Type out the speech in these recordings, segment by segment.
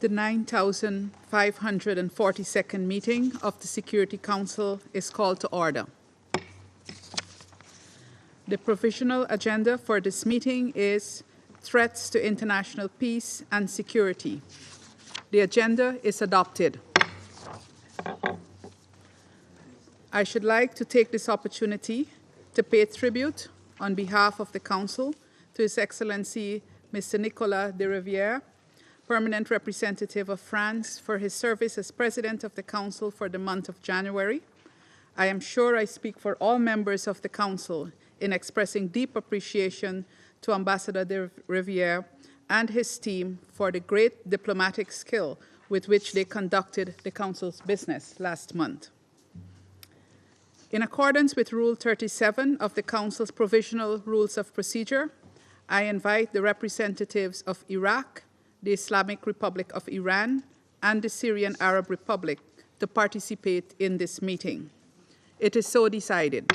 The 9,542nd meeting of the Security Council is called to order. The provisional agenda for this meeting is threats to international peace and security. The agenda is adopted. I should like to take this opportunity to pay tribute on behalf of the Council to His Excellency Mr. Nicolas de Rivière, Permanent Representative of France, for his service as President of the Council for the month of January. I am sure I speak for all members of the Council in expressing deep appreciation to Ambassador de Rivière and his team for the great diplomatic skill with which they conducted the Council's business last month. In accordance with Rule 37 of the Council's Provisional Rules of Procedure, I invite the representatives of Iraq, the Islamic Republic of Iran, and the Syrian Arab Republic to participate in this meeting. It is so decided.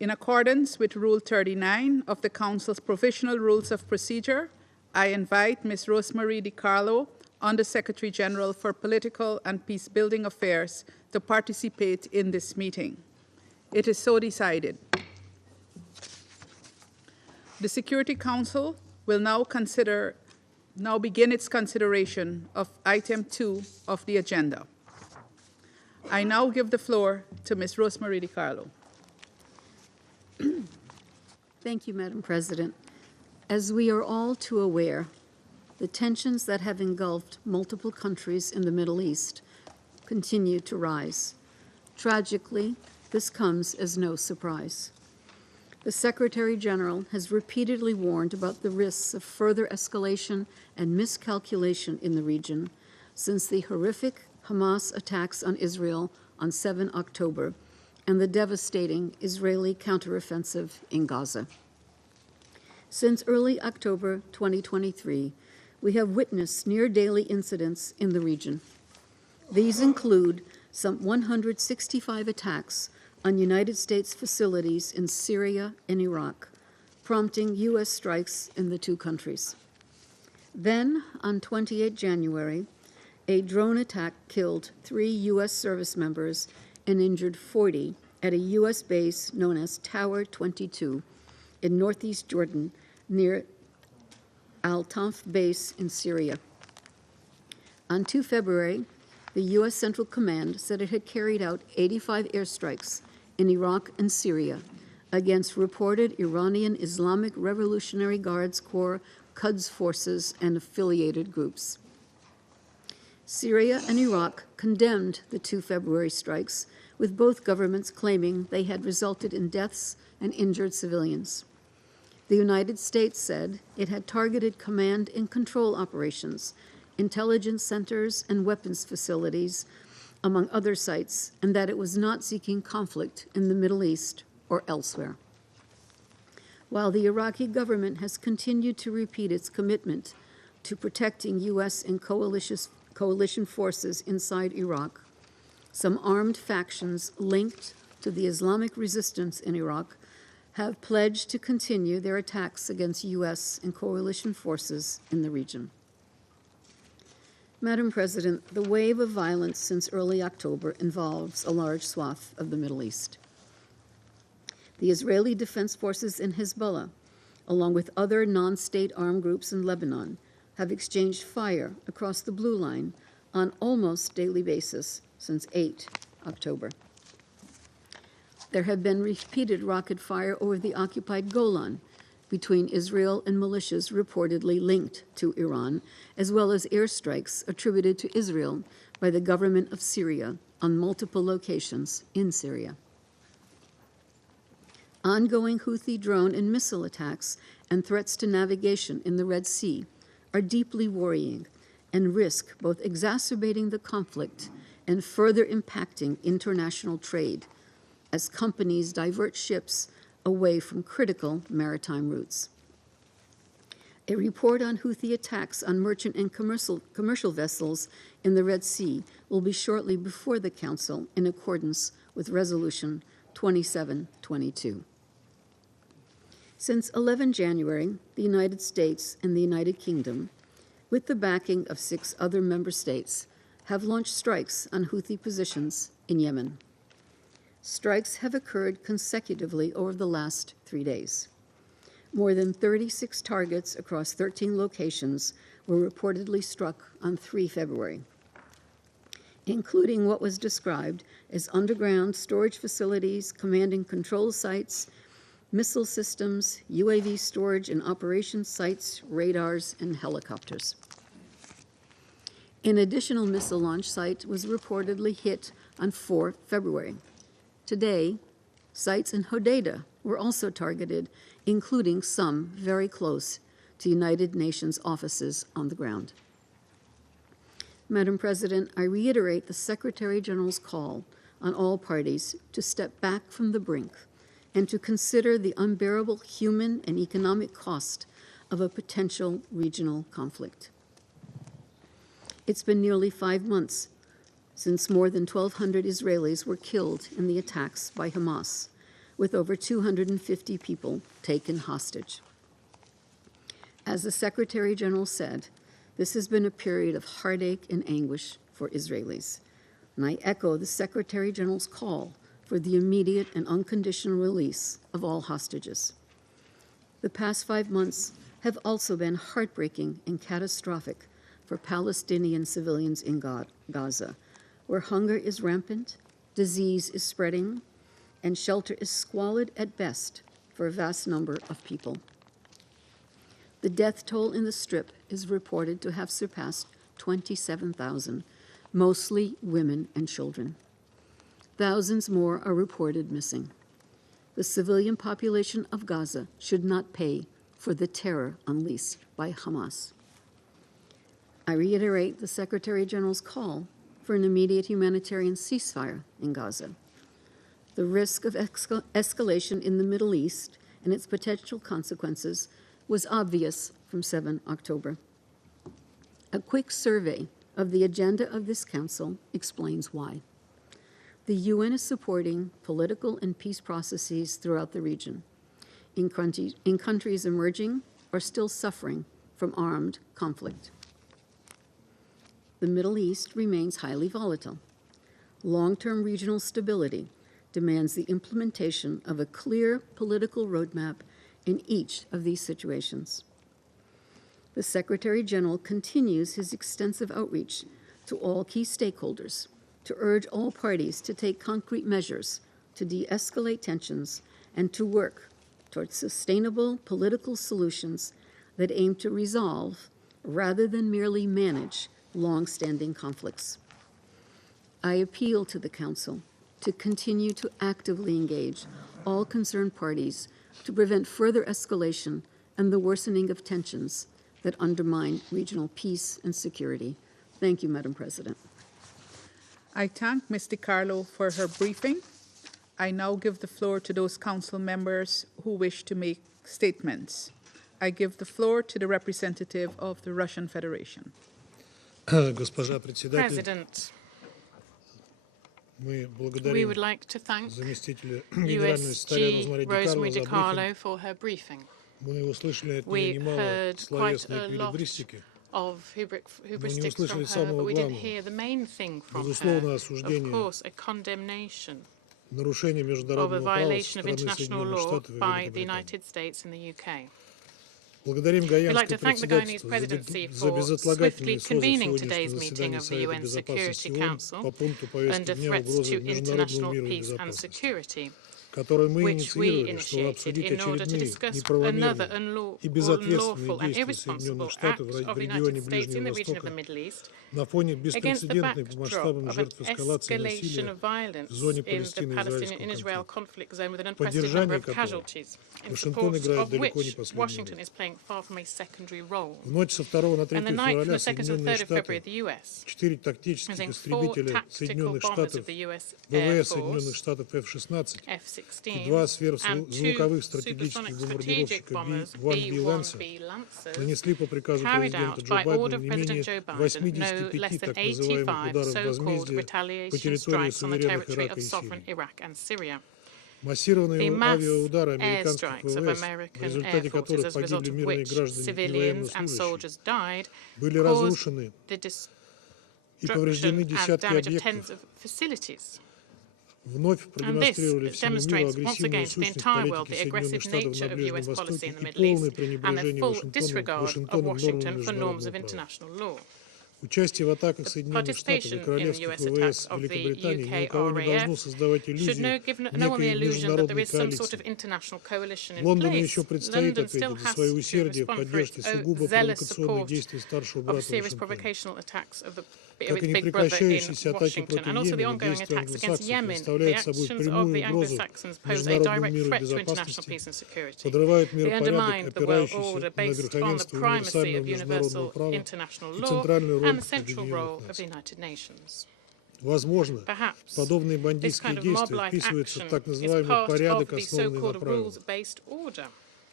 In accordance with Rule 39 of the Council's Provisional Rules of Procedure, I invite Ms. Rosemarie DiCarlo, Under-Secretary General for Political and Peace-Building Affairs, to participate in this meeting. It is so decided. The Security Council will now begin its consideration of item 2 of the agenda. I now give the floor to Ms. Rosemarie DiCarlo. Thank you, Madam President. As we are all too aware, the tensions that have engulfed multiple countries in the Middle East continue to rise. Tragically, this comes as no surprise. The Secretary General has repeatedly warned about the risks of further escalation and miscalculation in the region since the horrific Hamas attacks on Israel on 7 October and the devastating Israeli counteroffensive in Gaza. Since early October 2023, we have witnessed near-daily incidents in the region. These include some 165 attacks on United States facilities in Syria and Iraq, prompting U.S. strikes in the two countries. Then, on 28 January, a drone attack killed 3 U.S. service members and injured 40 at a U.S. base known as Tower 22 in northeast Jordan near Al-Tanf base in Syria. On 2 February, the U.S. Central Command said it had carried out 85 airstrikes in Iraq and Syria against reported Iranian Islamic Revolutionary Guards Corps, Quds forces, and affiliated groups. Syria and Iraq condemned the 2 February strikes, with both governments claiming they had resulted in deaths and injured civilians. The United States said it had targeted command and control operations, intelligence centers, and weapons facilities, among other sites, and that it was not seeking conflict in the Middle East or elsewhere. While the Iraqi government has continued to repeat its commitment to protecting U.S. and coalition forces inside Iraq, some armed factions linked to the Islamic resistance in Iraq have pledged to continue their attacks against U.S. and coalition forces in the region. Madam President, the wave of violence since early October involves a large swath of the Middle East. The Israeli Defense Forces and Hezbollah, along with other non-state armed groups in Lebanon, have exchanged fire across the Blue Line on almost daily basis since 8 October. There have been repeated rocket fire over the occupied Golan between Israel and militias reportedly linked to Iran, as well as airstrikes attributed to Israel by the government of Syria on multiple locations in Syria. Ongoing Houthi drone and missile attacks and threats to navigation in the Red Sea are deeply worrying and risk both exacerbating the conflict and further impacting international trade as companies divert ships away from critical maritime routes. A report on Houthi attacks on merchant and commercial vessels in the Red Sea will be shortly before the Council in accordance with Resolution 2722. Since 11 January, the United States and the United Kingdom with the backing of 6 other member states, have launched strikes on Houthi positions in Yemen. Strikes have occurred consecutively over the last 3 days. More than 36 targets across 13 locations were reportedly struck on 3 February, including what was described as underground storage facilities, command and control sites, missile systems, UAV storage and operations sites, radars, and helicopters. An additional missile launch site was reportedly hit on 4 February. Today, sites in Hodeidah were also targeted, including some very close to United Nations offices on the ground. Madam President, I reiterate the Secretary General's call on all parties to step back from the brink and to consider the unbearable human and economic cost of a potential regional conflict. It's been nearly 5 months since more than 1,200 Israelis were killed in the attacks by Hamas, with over 250 people taken hostage. As the Secretary General said, this has been a period of heartache and anguish for Israelis, and I echo the Secretary General's call for the immediate and unconditional release of all hostages. The past 5 months have also been heartbreaking and catastrophic for Palestinian civilians in Gaza, where hunger is rampant, disease is spreading, and shelter is squalid at best for a vast number of people. The death toll in the Strip is reported to have surpassed 27,000, mostly women and children. Thousands more are reported missing. The civilian population of Gaza should not pay for the terror unleashed by Hamas. I reiterate the Secretary General's call for an immediate humanitarian ceasefire in Gaza. The risk of escalation in the Middle East and its potential consequences was obvious from 7 October. A quick survey of the agenda of this Council explains why. The UN is supporting political and peace processes throughout the region, in countries emerging or still suffering from armed conflict. The Middle East remains highly volatile. Long-term regional stability demands the implementation of a clear political roadmap in each of these situations. The Secretary General continues his extensive outreach to all key stakeholders to urge all parties to take concrete measures to de-escalate tensions and to work towards sustainable political solutions that aim to resolve rather than merely manage long-standing conflicts. I appeal to the Council to continue to actively engage all concerned parties to prevent further escalation and the worsening of tensions that undermine regional peace and security. Thank you, Madam President. I thank Ms. DiCarlo for her briefing. I now give the floor to those council members who wish to make statements. I give the floor to the representative of the Russian Federation. President, we would like to thank USG Rosemary DiCarlo for her briefing. We heard quite a lot of heuristics from her, but we didn't hear the main thing from her. Of course, a condemnation of a violation of international law by the United States and the UK. We'd like to thank the Guyanese presidency for swiftly convening today's meeting of the UN Security Council under threats to international peace and security, which we initiated in order to discuss another unlawful and irresponsible act of the United States in the region of the Middle East against the backdrop of an escalation of violence in the Palestinian-Israel conflict zone with an unprecedented number of casualties, in support of which Washington is playing far from a secondary role. And the night from the 2nd to 3rd of February, the U.S. using 4 tactical bombers of the U.S. Air Force, F-16, and 2 supersonic strategic bombers, B-1B Lancers, carried out by order of President Joe Biden no less than 85 so-called retaliation strikes on the territory of sovereign Iraq and Syria. The mass airstrikes of American air forces, as a result of which civilians and soldiers died, caused the destruction and damage of tens of facilities. And this demonstrates once again to the entire world the aggressive nature of US policy in the Middle East and the full disregard of Washington for norms of international law. The participation in the US attacks of the UK RAF should give no one the illusion that there is some sort of international coalition in place. London still has to respond for its zealous support of serious provocational attacks of its big brother in Washington, and also the ongoing attacks against Yemen. The actions of the Anglo-Saxons pose a direct threat to international peace and security. They undermine the world order based on the primacy of universal international law and the central role of the United Nations. Perhaps this kind of mob-like action is part of the so-called rules-based order.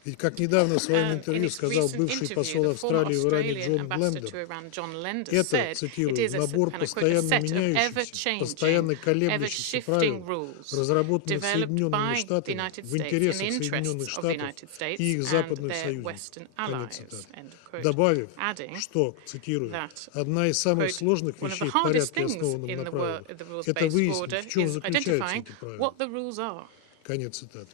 Ведь, как недавно в своем интервью сказал бывший посол Австралии в Иране Джон Лэндер, это, цитирую, набор постоянно меняющихся, постоянно колеблющихся правил, разработанных Соединенными Штатами в интересах Соединенных Штатов и их западных союзников. Конец цитаты. Добавив, что, цитирую, одна из самых сложных вещей в порядке, основанном на правилах, это выяснить, в чем заключаются эти правила. Конец цитаты.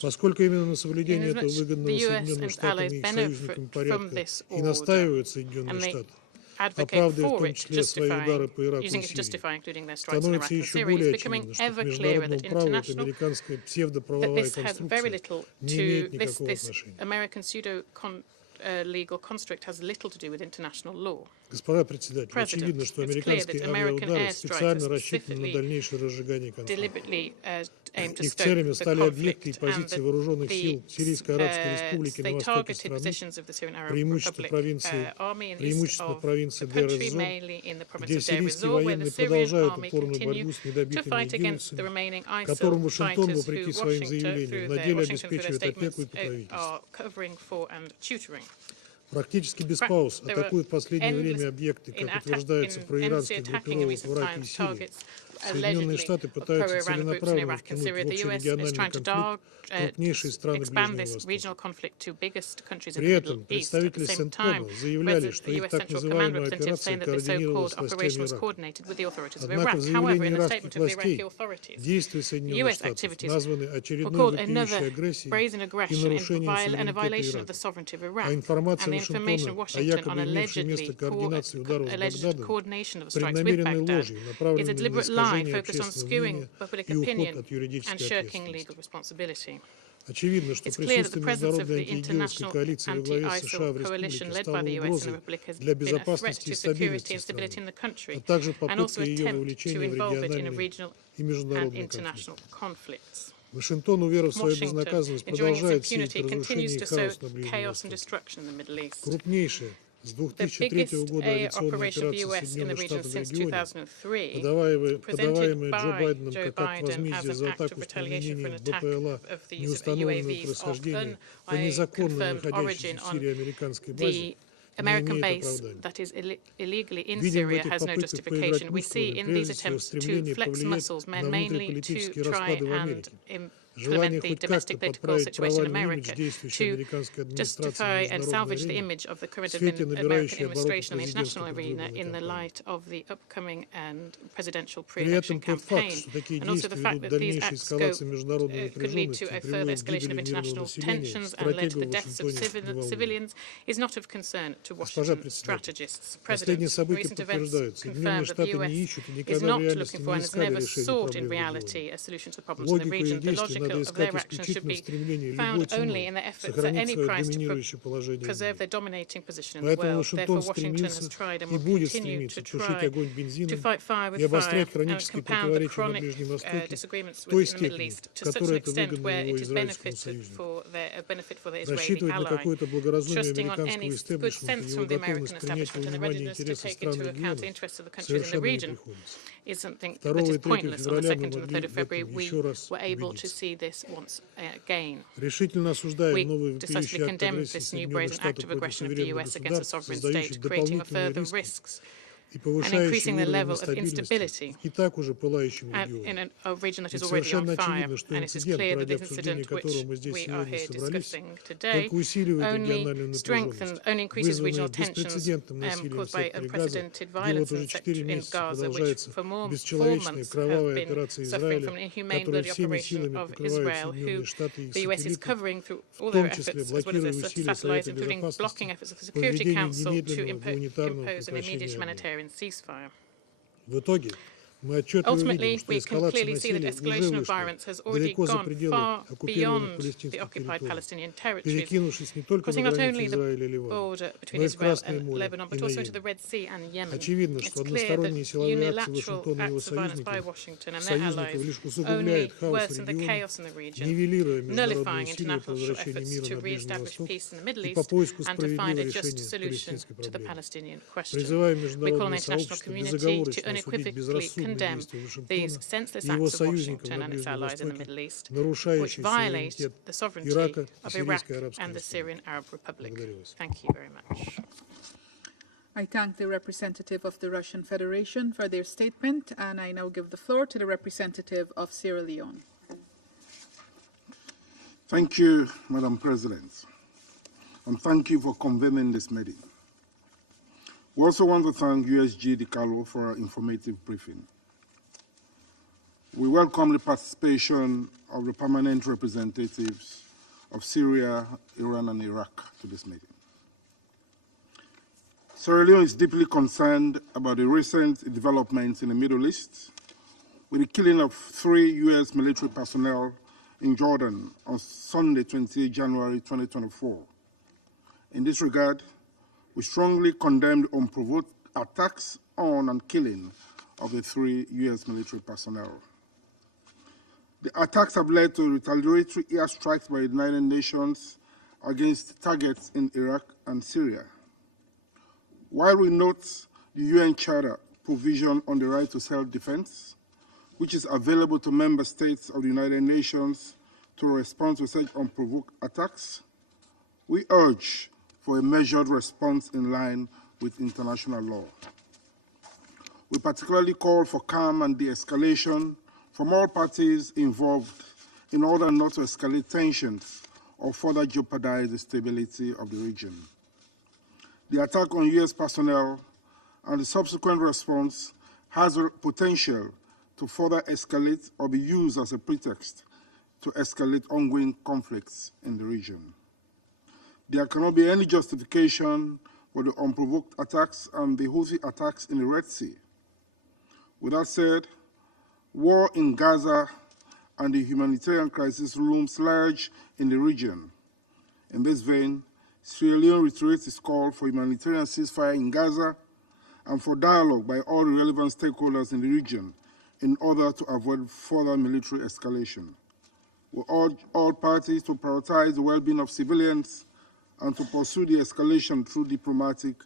Поскольку именно на соблюдение этого выгодного Соединенным Штатами и их союзникам порядка и настаивают Соединенные Штаты, оправдывая в том числе свои удары по Ираку и Сирии, становится еще более очевидно, что к международному праву эта американская псевдоправовая конструкция не имеет никакого отношения. Legal construct has little to do with international law. Господа председатели, очевидно, что американские авиаудары специально рассчитаны на дальнейшее разжигание конфликта. Их целями стали объекты и позиции вооруженных сил Сирийской Арабской Республики на востоке страны, преимущественно провинции Дейр-эз-Зор, где сирийские военные продолжают упорную борьбу с недобитыми идильцами, которым Вашингтон, вопреки своим заявлениям, на деле обеспечивает опеку и покровительство. Практически без пауз атакуют в последнее время объекты, как утверждается, проиранских группировок в Ираке и Сирии. Соединенные Штаты пытаются целенаправленно втянуть в общерегиональный конфликт крупнейшие страны Ближнего Востока. При этом представители Сент-Кома заявляли, что их так называемая операция координировалась с властями Ирака. Однако в заявлении иракских властей действия Соединенных Штатов названы очередной вопиющей агрессией и нарушением суверенитета Ирака. А информация Вашингтона о якобы имевшей место координации ударов с Багдадом преднамеренной ложью, направленной на искажение общественного мнения и уход от юридической ответственности. Очевидно, что присутствие международной антиидиловской коалиции во главе США в республике стало угрозой для безопасности и стабильности страны, а также попытка ее вовлечения в региональные и международные конфликты. Вашингтон, уверовав в свою безнаказанность, продолжает сеять разрушение и хаос на Ближнем Востоке. Крупнейшая с 2003 года авиационная операция Соединенных Штатов в регионе, подаваемая Джо Байденом как акт возмездия за атаку с применением БПЛА неустановленного происхождения по незаконно находящейся в Сирии американской базе, American base that is illegally in Syria has no justification. We see in these attempts to flex muscles, mainly to try and implement the domestic political situation in America, to justify and salvage the image of the current American administration in the international arena in the light of the upcoming and presidential pre-election campaign. And also the fact that these acts could lead to a further escalation of international tensions and led to the deaths of civilians is not of concern to Washington strategists. Recent events confirm that the US is not looking for and has never sought in reality a solution to the problems in the region. The logic of their actions should be found only in their efforts at any price to preserve their dominating position in the world. Therefore, Washington has tried and will continue to try to fight fire with fire and compound the chronic disagreements within the Middle East to such an extent where it is benefit for their Israeli ally. Trusting on any good sense from the American establishment and the readiness to take into account the interests of the countries in the region is something that is pointless. On the 2nd and the 3rd of February, we were able to see this once again. We decisively condemn this new brazen act of aggression of the US against a sovereign state, creating further risks and increasing the level of instability in a region that is already on fire. And it is clear that this incident, which we are here discussing today, only increases regional tensions caused by unprecedented violence in Gaza, which for 4 months have been suffering from an inhumane bloody operation of Israel, who the US is covering through all their efforts, as well as their satellites, including blocking efforts of the Security Council to impose an immediate humanitarian ceasefire. Ultimately, we can clearly see that escalation of violence has already gone far beyond the occupied Palestinian territories, crossing not only the border between Israel and Lebanon, but also into the Red Sea and Yemen. It's clear that unilateral acts of violence by Washington and their allies only worsen the chaos in the region, nullifying international efforts to re-establish peace in the Middle East and to find a just solution to the Palestinian question. We call on the international community to unequivocally condemn these senseless acts of Washington and its allies in the Middle East, which violate the sovereignty of Iraq and the Syrian Arab Republic. Thank you very much. I thank the representative of the Russian Federation for their statement, and I now give the floor to the representative of Sierra Leone. Thank you, Madam President, and thank you for convening this meeting. We also want to thank USG DiCarlo for our informative briefing. We welcome the participation of the permanent representatives of Syria, Iran, and Iraq to this meeting. Sierra Leone is deeply concerned about the recent developments in the Middle East, with the killing of 3 U.S. military personnel in Jordan on Sunday, 28 January 2024. In this regard, we strongly condemn the unprovoked attacks on and killing of the 3 U.S. military personnel. The attacks have led to retaliatory airstrikes by the United Nations against targets in Iraq and Syria. While we note the UN Charter provision on the right to self-defense, which is available to member states of the United Nations to respond to such unprovoked attacks, we urge for a measured response in line with international law. We particularly call for calm and de-escalation from all parties involved in order not to escalate tensions or further jeopardize the stability of the region. The attack on U.S. personnel and the subsequent response has a potential to further escalate or be used as a pretext to escalate ongoing conflicts in the region. There cannot be any justification for the unprovoked attacks and the Houthi attacks in the Red Sea. With that said, war in Gaza and the humanitarian crisis looms large in the region. In this vein, Sierra Leone reiterates its call for humanitarian ceasefire in Gaza and for dialogue by all the relevant stakeholders in the region in order to avoid further military escalation. We urge all parties to prioritize the well-being of civilians and to pursue the escalation through diplomatic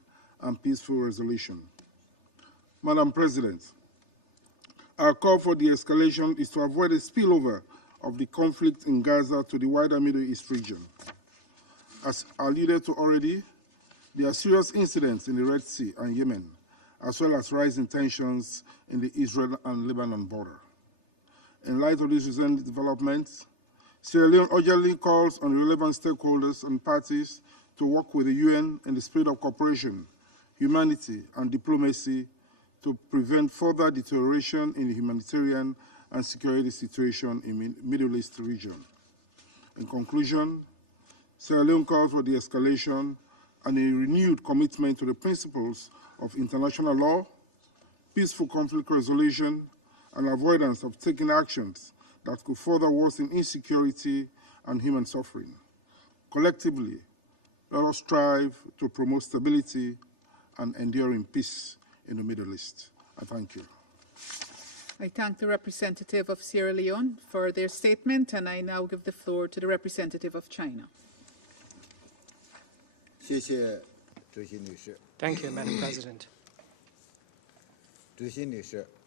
and peaceful resolution. Madam President, our call for de-escalation is to avoid a spillover of the conflict in Gaza to the wider Middle East region. As alluded to already, there are serious incidents in the Red Sea and Yemen, as well as rising tensions in the Israel and Lebanon border. In light of these recent developments, Sierra Leone urgently calls on relevant stakeholders and parties to work with the UN in the spirit of cooperation, humanity, and diplomacy to prevent further deterioration in the humanitarian and security situation in the Middle East region. In conclusion, Sierra Leone calls for de-escalation and a renewed commitment to the principles of international law, peaceful conflict resolution, and avoidance of taking actions that could further worsen insecurity and human suffering. Collectively, let us strive to promote stability and enduring peace in the Middle East. I thank you. I thank the representative of Sierra Leone for their statement, and I now give the floor to the representative of China. Thank you, Madam President.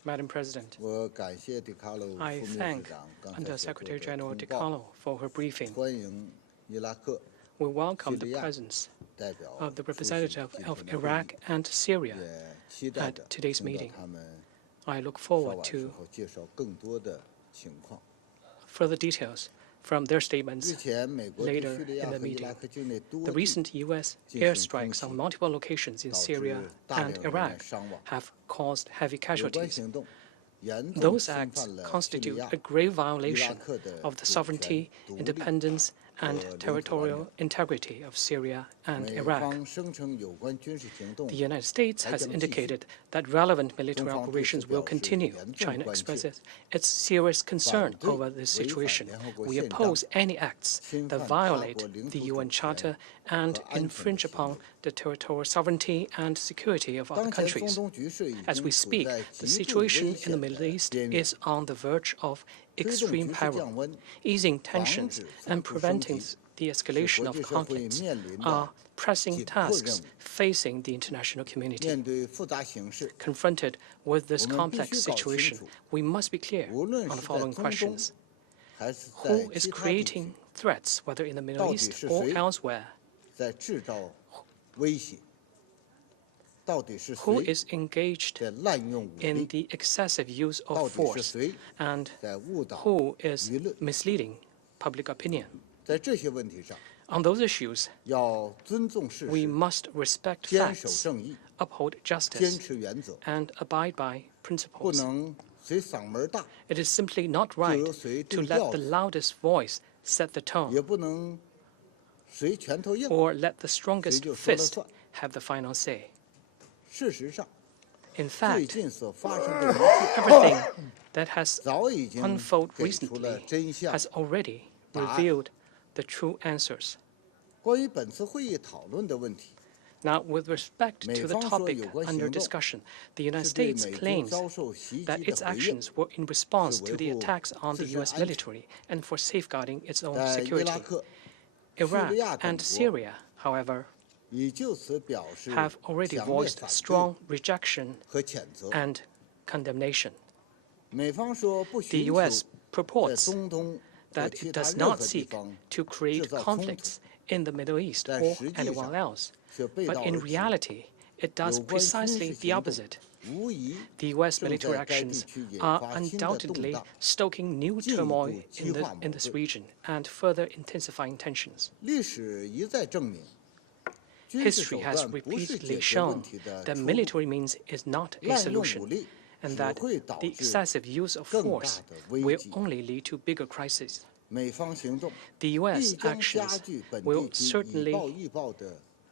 Madam President, I thank Under Secretary General DiCarlo for her briefing. We welcome the presence of the representative of Iraq and Syria at today's meeting. I look forward to further details from their statements later in the meeting. The recent U.S. airstrikes on multiple locations in Syria and Iraq have caused heavy casualties. Those acts constitute a grave violation of the sovereignty, independence, and territorial integrity of Syria and Iraq. The United States has indicated that relevant military operations will continue. China expresses its serious concern over this situation. We oppose any acts that violate the UN Charter and infringe upon the territorial sovereignty and security of other countries. As we speak, the situation in the Middle East is on the verge of extreme peril. Easing tensions and preventing the escalation of conflicts are pressing tasks facing the international community. Confronted with this complex situation, we must be clear on the following questions. Who is creating threats, whether in the Middle East or elsewhere? Who is engaged in the excessive use of force, and who is misleading public opinion? On those issues, we must respect facts, uphold justice, and abide by principles. It is simply not right to let the loudest voice set the tone, or let the strongest fist have the final say. In fact, everything that has unfolded recently has already revealed the true answers. Now, with respect to the topic under discussion, the United States claims that its actions were in response to the attacks on the U.S. military and for safeguarding its own security. Iraq and Syria, however, have already voiced strong rejection and condemnation. The U.S. purports that it does not seek to create conflicts in the Middle East or anywhere else, but in reality, it does precisely the opposite. The U.S. military actions are undoubtedly stoking new turmoil in this region and further intensifying tensions. History has repeatedly shown that military means is not a solution, and that the excessive use of force will only lead to bigger crises. The U.S. actions will certainly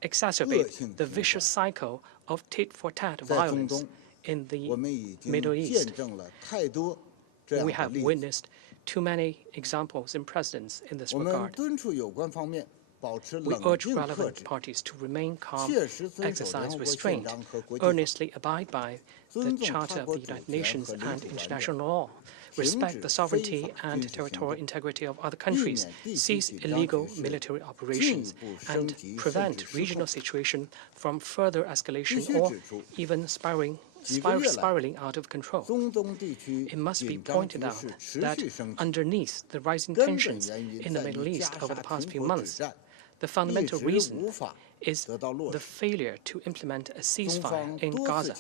exacerbate the vicious cycle of tit-for-tat violence in the Middle East. We have witnessed too many examples and precedents in this regard. We urge relevant parties to remain calm, exercise restraint, earnestly abide by the Charter of the United Nations and international law, respect the sovereignty and territorial integrity of other countries, cease illegal military operations, and prevent regional situation from further escalation or even spiraling out of control. It must be pointed out that underneath the rising tensions in the Middle East over the past few months, the fundamental reason is the failure to implement a ceasefire in Gaza.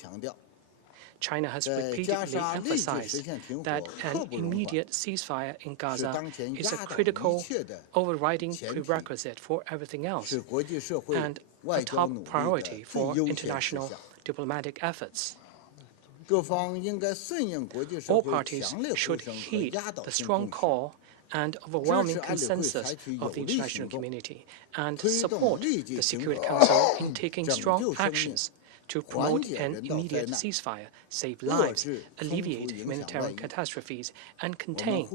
China has repeatedly emphasized that an immediate ceasefire in Gaza is a critical, overriding prerequisite for everything else and a top priority for international diplomatic efforts. All parties should heed the strong call and overwhelming consensus of the international community and support the Security Council in taking strong actions to promote an immediate ceasefire, save lives, alleviate humanitarian catastrophes, and contain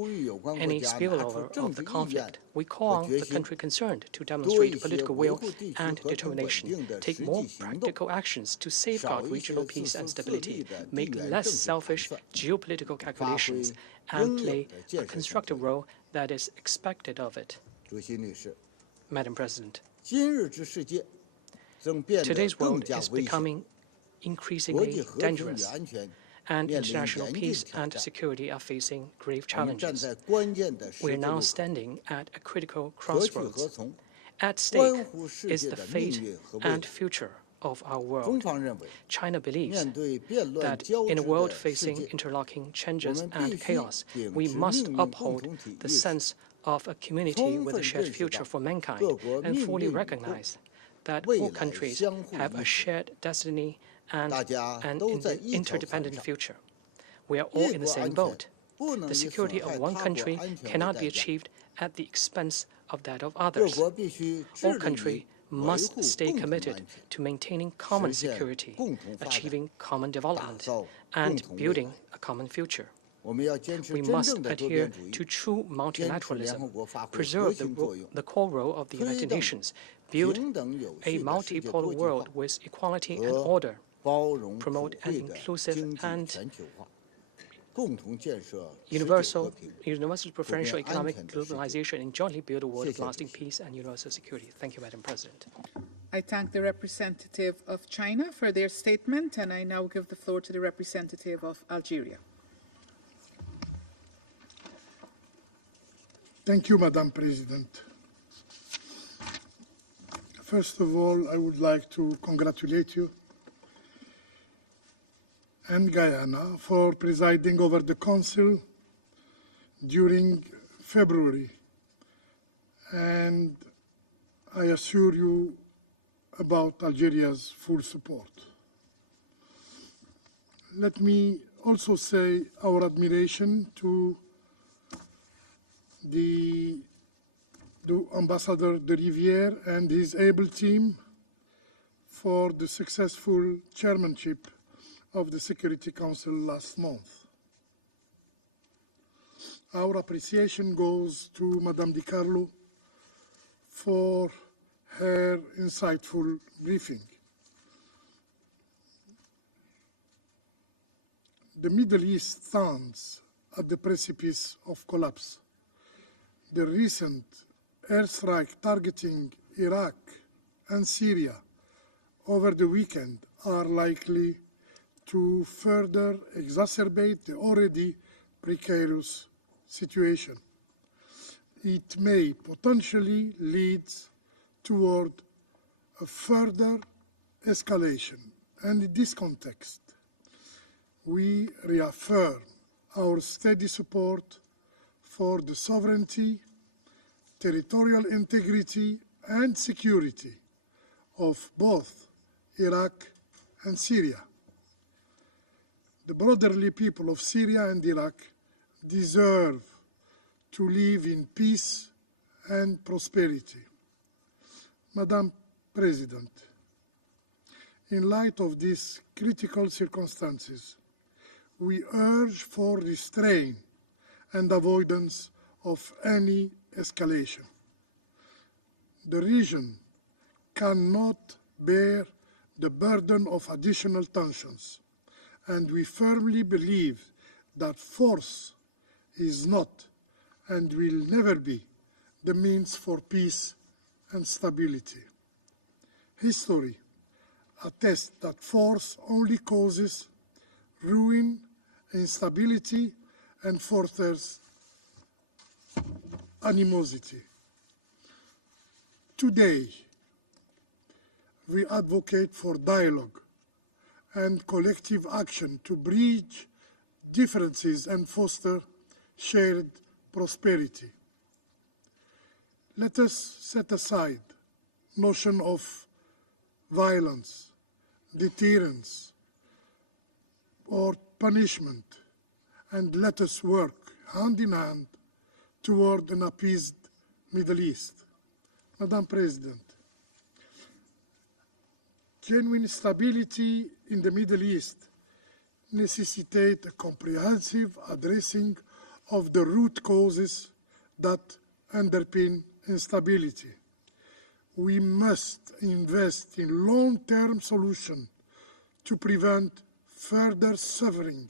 any spillover of the conflict. We call on the country concerned to demonstrate political will and determination, take more practical actions to safeguard regional peace and stability, make less selfish geopolitical calculations, and play a constructive role that is expected of it. Madam President, today's world is becoming increasingly dangerous, and international peace and security are facing grave challenges. We are now standing at a critical crossroads. At stake is the fate and future of our world. China believes that in a world facing interlocking changes and chaos, we must uphold the sense of a community with a shared future for mankind and fully recognize that all countries have a shared destiny and an interdependent future. We are all in the same boat. The security of one country cannot be achieved at the expense of that of others. All countries must stay committed to maintaining common security, achieving common development, and building a common future. We must adhere to true multilateralism, preserve the core role of the United Nations, build a multipolar world with equality and order, promote an inclusive and universal preferential economic globalization, and jointly build a world of lasting peace and universal security. Thank you, Madam President. I thank the representative of China for their statement, and I now give the floor to the representative of Algeria. Thank you, Madam President. First of all, I would like to congratulate you and Guyana for presiding over the Council during February. And I assure you about Algeria's full support. Let me also say our admiration to the Ambassador de Rivière and his able team for the successful chairmanship of the Security Council last month. Our appreciation goes to Madame Di Carlo for her insightful briefing. The Middle East stands at the precipice of collapse. The recent airstrike targeting Iraq and Syria over the weekend are likely to further exacerbate the already precarious situation. It may potentially lead toward a further escalation, and in this context, we reaffirm our steady support for the sovereignty, territorial integrity, and security of both Iraq and Syria. The brotherly people of Syria and Iraq deserve to live in peace and prosperity. Madam President, in light of these critical circumstances, we urge for restraint and avoidance of any escalation. The region cannot bear the burden of additional tensions, and we firmly believe that force is not and will never be the means for peace and stability. History attests that force only causes ruin, instability, and furthers animosity. Today, we advocate for dialogue and collective action to bridge differences and foster shared prosperity. Let us set aside notion of violence, deterrence, or punishment, and let us work hand in hand toward an appeased Middle East. Madam President, genuine stability in the Middle East necessitates a comprehensive addressing of the root causes that underpin instability. We must invest in long-term solutions to prevent further suffering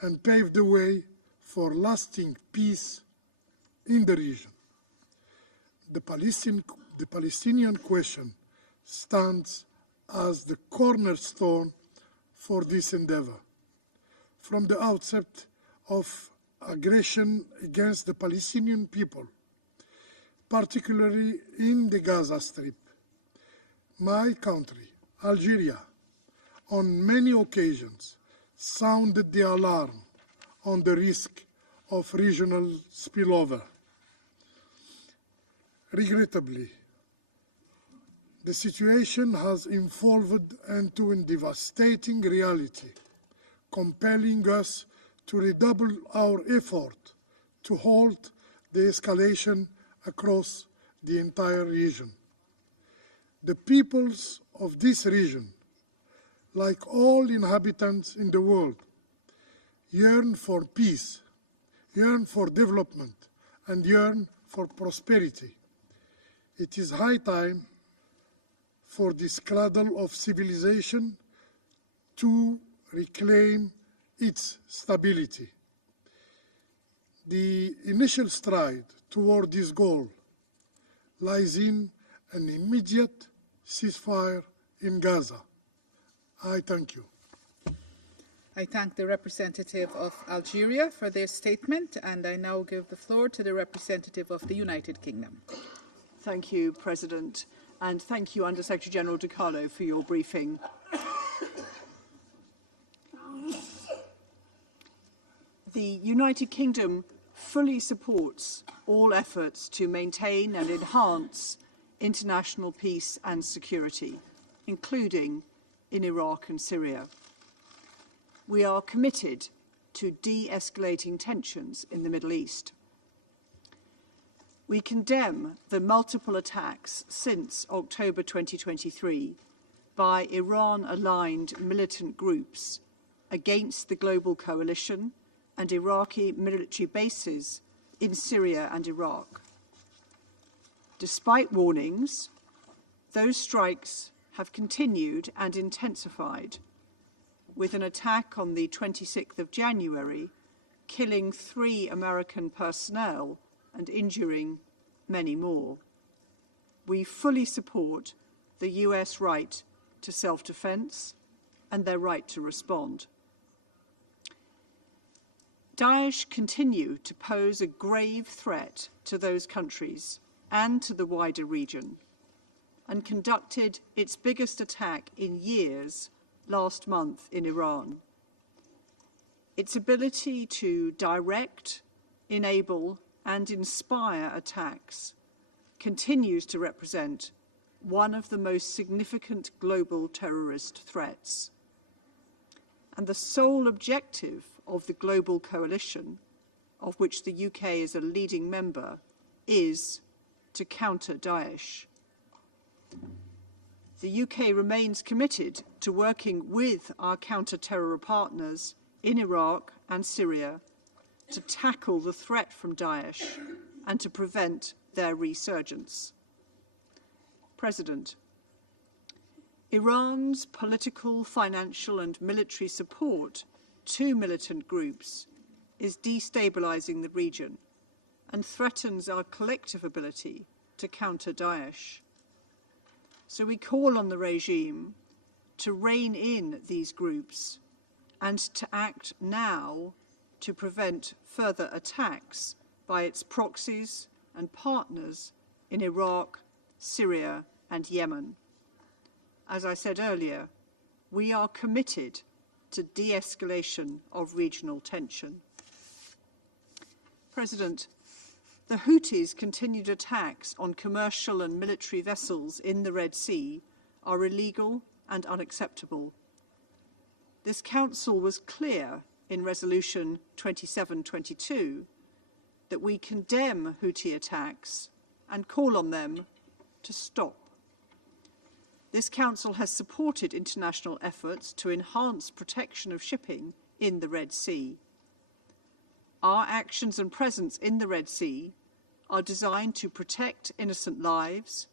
and pave the way for lasting peace in the region. The Palestinian question stands as the cornerstone for this endeavor. From the outset of aggression against the Palestinian people, particularly in the Gaza Strip. My country, Algeria, on many occasions sounded the alarm on the risk of regional spillover. Regrettably, the situation has evolved into a devastating reality, compelling us to redouble our effort to halt the escalation across the entire region. The peoples of this region, like all inhabitants in the world, yearn for peace, yearn for development, and yearn for prosperity. It is high time for this cradle of civilization to reclaim its stability. The initial stride toward this goal lies in an immediate ceasefire in Gaza. I thank you. I thank the representative of Algeria for their statement, and I now give the floor to the representative of the United Kingdom. Thank you, President, and thank you, Under-Secretary General De Carlo, for your briefing. The United Kingdom fully supports all efforts to maintain and enhance international peace and security, including in Iraq and Syria. We are committed to de-escalating tensions in the Middle East. We condemn the multiple attacks since October 2023 by Iran-aligned militant groups against the global coalition and Iraqi military bases in Syria and Iraq. Despite warnings, those strikes have continued and intensified, with an attack on the 26th of January killing 3 American personnel and injuring many more. We fully support the US right to self-defense and their right to respond. Daesh continue to pose a grave threat to those countries and to the wider region, and conducted its biggest attack in years last month in Iran. Its ability to direct, enable, and inspire attacks continues to represent one of the most significant global terrorist threats. And the sole objective of the global coalition, of which the UK is a leading member, is to counter Daesh. The UK remains committed to working with our counter-terror partners in Iraq and Syria to tackle the threat from Daesh and to prevent their resurgence. President, Iran's political, financial, and military support to militant groups is destabilizing the region and threatens our collective ability to counter Daesh. So we call on the regime to rein in these groups and to act now to prevent further attacks by its proxies and partners in Iraq, Syria, and Yemen. As I said earlier, we are committed to de-escalation of regional tension. President, the Houthis' continued attacks on commercial and military vessels in the Red Sea are illegal and unacceptable. This Council was clear in Resolution 2722 that we condemn Houthi attacks and call on them to stop. This Council has supported international efforts to enhance protection of shipping in the Red Sea. Our actions and presence in the Red Sea are designed to protect innocent lives,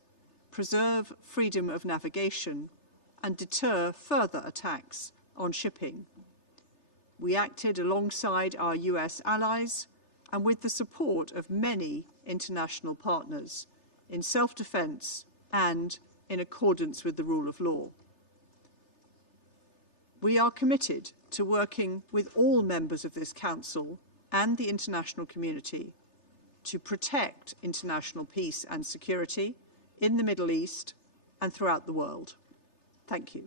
preserve freedom of navigation, and deter further attacks on shipping. We acted alongside our US allies and with the support of many international partners in self-defense and in accordance with the rule of law. We are committed to working with all members of this Council and the international community to protect international peace and security in the Middle East and throughout the world. Thank you.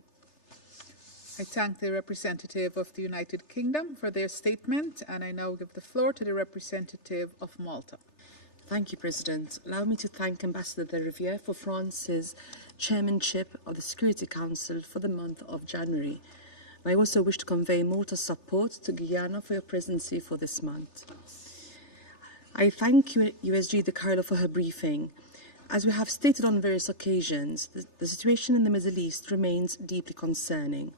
I thank the representative of the United Kingdom for their statement, and I now give the floor to the representative of Malta. Thank you, President. Allow me to thank Ambassador de Rivière for France's chairmanship of the Security Council for the month of January. I also wish to convey Malta's support to Guyana for your presidency for this month. I thank USG De Carlo for her briefing. As we have stated on various occasions, the situation in the Middle East remains deeply concerning.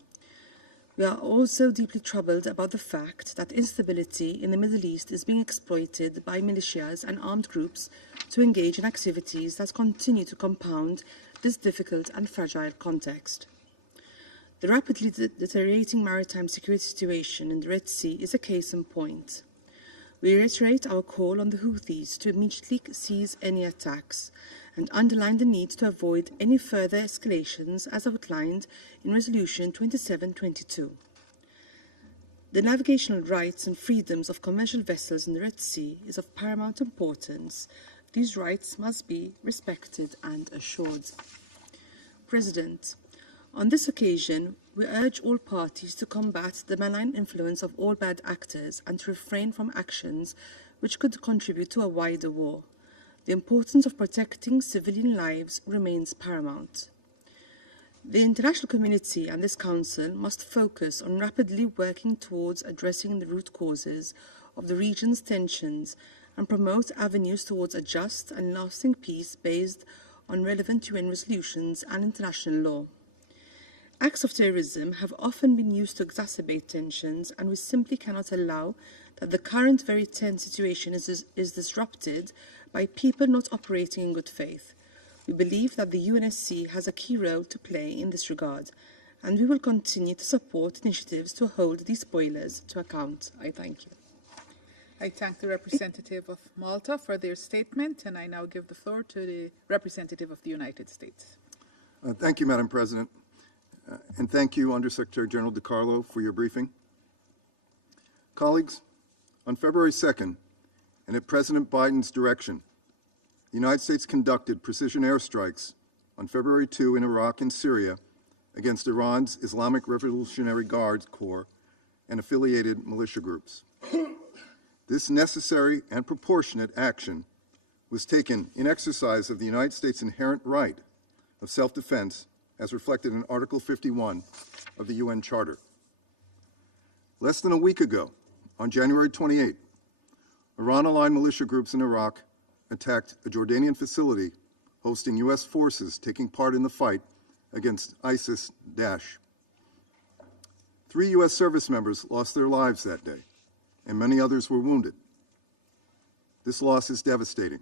We are also deeply troubled about the fact that instability in the Middle East is being exploited by militias and armed groups to engage in activities that continue to compound this difficult and fragile context. The rapidly deteriorating maritime security situation in the Red Sea is a case in point. We reiterate our call on the Houthis to immediately cease any attacks and underline the need to avoid any further escalations as outlined in Resolution 2722. The navigational rights and freedoms of commercial vessels in the Red Sea is of paramount importance. These rights must be respected and assured. President, on this occasion, we urge all parties to combat the malign influence of all bad actors and to refrain from actions which could contribute to a wider war. The importance of protecting civilian lives remains paramount. The international community and this Council must focus on rapidly working towards addressing the root causes of the region's tensions and promote avenues towards a just and lasting peace based on relevant UN resolutions and international law. Acts of terrorism have often been used to exacerbate tensions, and we simply cannot allow that the current very tense situation is disrupted by people not operating in good faith. We believe that the UNSC has a key role to play in this regard, and we will continue to support initiatives to hold these spoilers to account. I thank you. I thank the representative of Malta for their statement, and I now give the floor to the representative of the United States. Thank you, Madam President. And thank you, Undersecretary General De Carlo, for your briefing. Colleagues, on February 2nd, and at President Biden's direction, the United States conducted precision airstrikes on February 2 in Iraq and Syria against Iran's Islamic Revolutionary Guard Corps and affiliated militia groups. This necessary and proportionate action was taken in exercise of the United States' inherent right of self-defense as reflected in Article 51 of the UN Charter. Less than a week ago, on January 28, Iran-aligned militia groups in Iraq attacked a Jordanian facility hosting U.S. forces taking part in the fight against ISIS-Daesh. 3 U.S. service members lost their lives that day, and many others were wounded. This loss is devastating.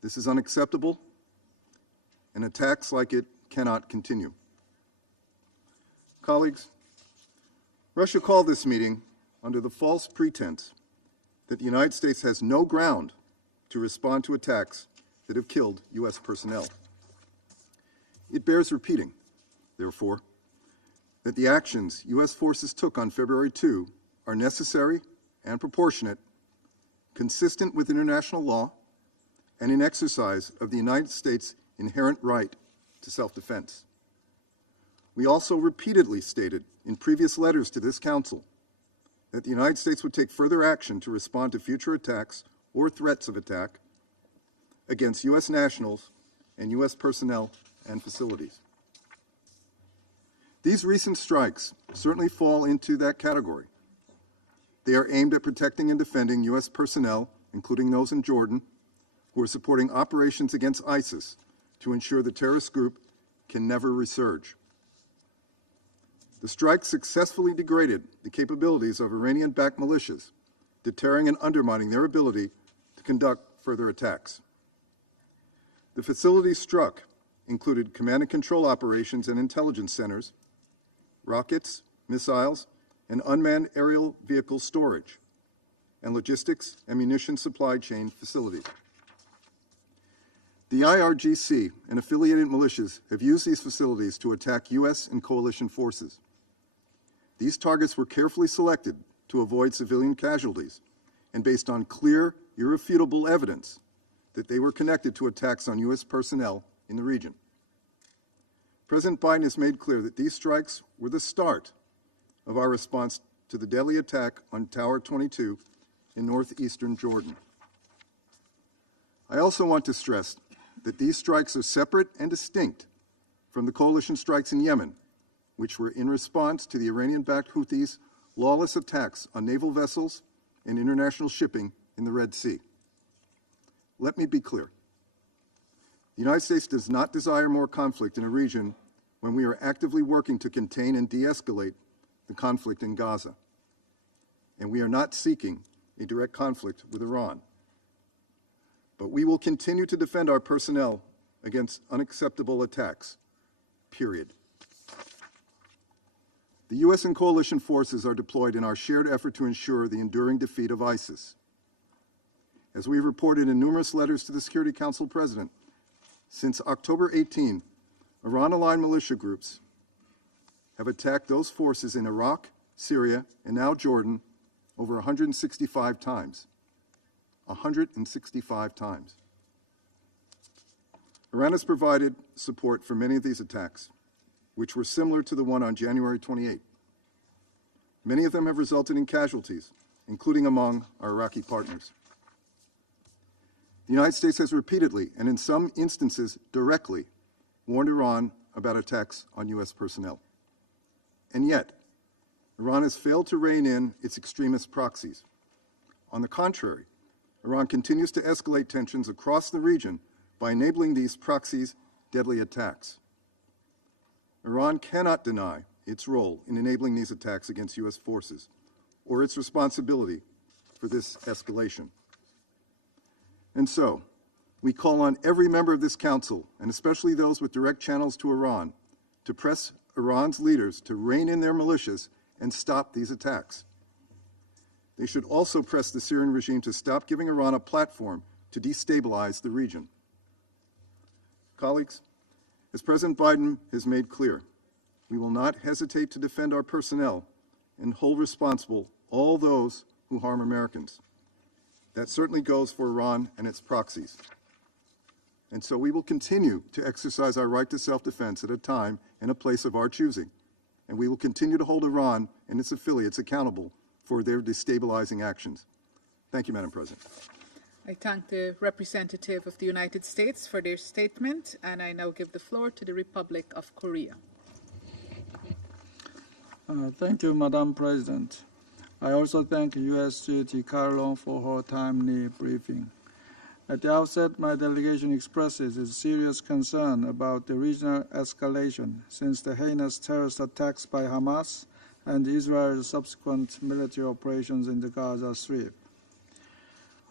This is unacceptable, and attacks like it cannot continue. Colleagues, Russia called this meeting under the false pretense that the United States has no ground to respond to attacks that have killed U.S. personnel. It bears repeating, therefore, that the actions U.S. forces took on February 2 are necessary and proportionate, consistent with international law, and in exercise of the United States' inherent right to self-defense. We also repeatedly stated in previous letters to this Council that the United States would take further action to respond to future attacks or threats of attack against U.S. nationals and U.S. personnel and facilities. These recent strikes certainly fall into that category. They are aimed at protecting and defending U.S. personnel, including those in Jordan, who are supporting operations against ISIS to ensure the terrorist group can never resurge. The strike successfully degraded the capabilities of Iranian-backed militias, deterring and undermining their ability to conduct further attacks. The facilities struck included command and control operations and intelligence centers, rockets, missiles, and unmanned aerial vehicle storage, and logistics and munition supply chain facilities. The IRGC and affiliated militias have used these facilities to attack U.S. and coalition forces. These targets were carefully selected to avoid civilian casualties and based on clear irrefutable evidence that they were connected to attacks on U.S. personnel in the region. President Biden has made clear that these strikes were the start of our response to the deadly attack on Tower 22 in northeastern Jordan. I also want to stress that these strikes are separate and distinct from the coalition strikes in Yemen, which were in response to the Iranian-backed Houthis' lawless attacks on naval vessels and international shipping in the Red Sea. Let me be clear. The United States does not desire more conflict in a region when we are actively working to contain and de-escalate the conflict in Gaza. And we are not seeking a direct conflict with Iran. But we will continue to defend our personnel against unacceptable attacks, period. The U.S. and coalition forces are deployed in our shared effort to ensure the enduring defeat of ISIS. As we have reported in numerous letters to the Security Council President, since October 18, Iran-aligned militia groups have attacked those forces in Iraq, Syria, and now Jordan over 165 times. 165 times. Iran has provided support for many of these attacks, which were similar to the one on January 28. Many of them have resulted in casualties, including among our Iraqi partners. The United States has repeatedly, and in some instances directly, warned Iran about attacks on U.S. personnel. And yet, Iran has failed to rein in its extremist proxies. On the contrary, Iran continues to escalate tensions across the region by enabling these proxies' deadly attacks. Iran cannot deny its role in enabling these attacks against U.S. forces or its responsibility for this escalation. And so, we call on every member of this Council, and especially those with direct channels to Iran, to press Iran's leaders to rein in their militias and stop these attacks. They should also press the Syrian regime to stop giving Iran a platform to destabilize the region. Colleagues, as President Biden has made clear, we will not hesitate to defend our personnel and hold responsible all those who harm Americans. That certainly goes for Iran and its proxies. And so we will continue to exercise our right to self-defense at a time and a place of our choosing. And we will continue to hold Iran and its affiliates accountable for their destabilizing actions. Thank you, Madam President. I thank the representative of the United States for their statement, and I now give the floor to the Republic of Korea. Thank you, Madam President. I also thank U.S. Secretary Carlo for her timely briefing. At the outset, my delegation expresses its serious concern about the regional escalation since the heinous terrorist attacks by Hamas and Israel's subsequent military operations in the Gaza Strip.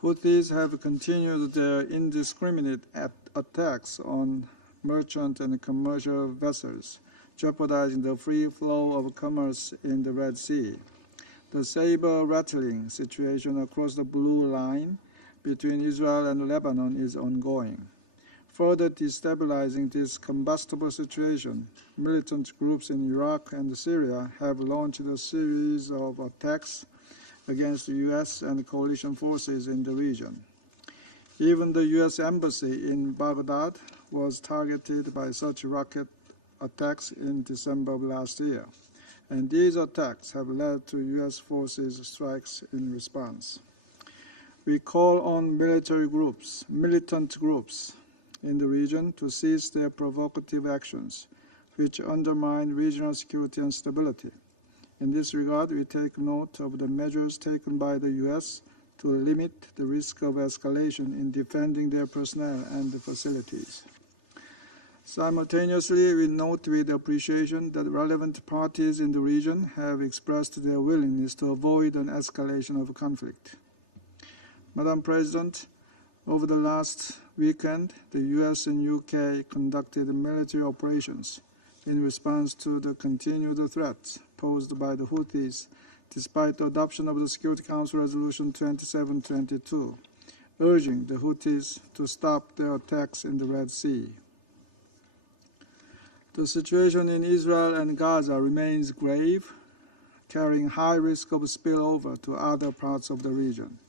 Houthis have continued their indiscriminate attacks on merchant and commercial vessels, jeopardizing the free flow of commerce in the Red Sea. The saber-rattling situation across the blue line between Israel and Lebanon is ongoing. Further destabilizing this combustible situation, militant groups in Iraq and Syria have launched a series of attacks against the U.S. and coalition forces in the region. Even the U.S. Embassy in Baghdad was targeted by such rocket attacks in December of last year, and these attacks have led to U.S. forces strikes in response. We call on militant groups in the region to cease their provocative actions, which undermine regional security and stability. In this regard, we take note of the measures taken by the U.S. to limit the risk of escalation in defending their personnel and the facilities. Simultaneously, we note with appreciation that relevant parties in the region have expressed their willingness to avoid an escalation of conflict. Madam President, over the last weekend, the U.S. and U.K. conducted military operations in response to the continued threats posed by the Houthis, despite the adoption of the Security Council Resolution 2722, urging the Houthis to stop their attacks in the Red Sea. The situation in Israel and Gaza remains grave, carrying high risk of spillover to other parts of the region.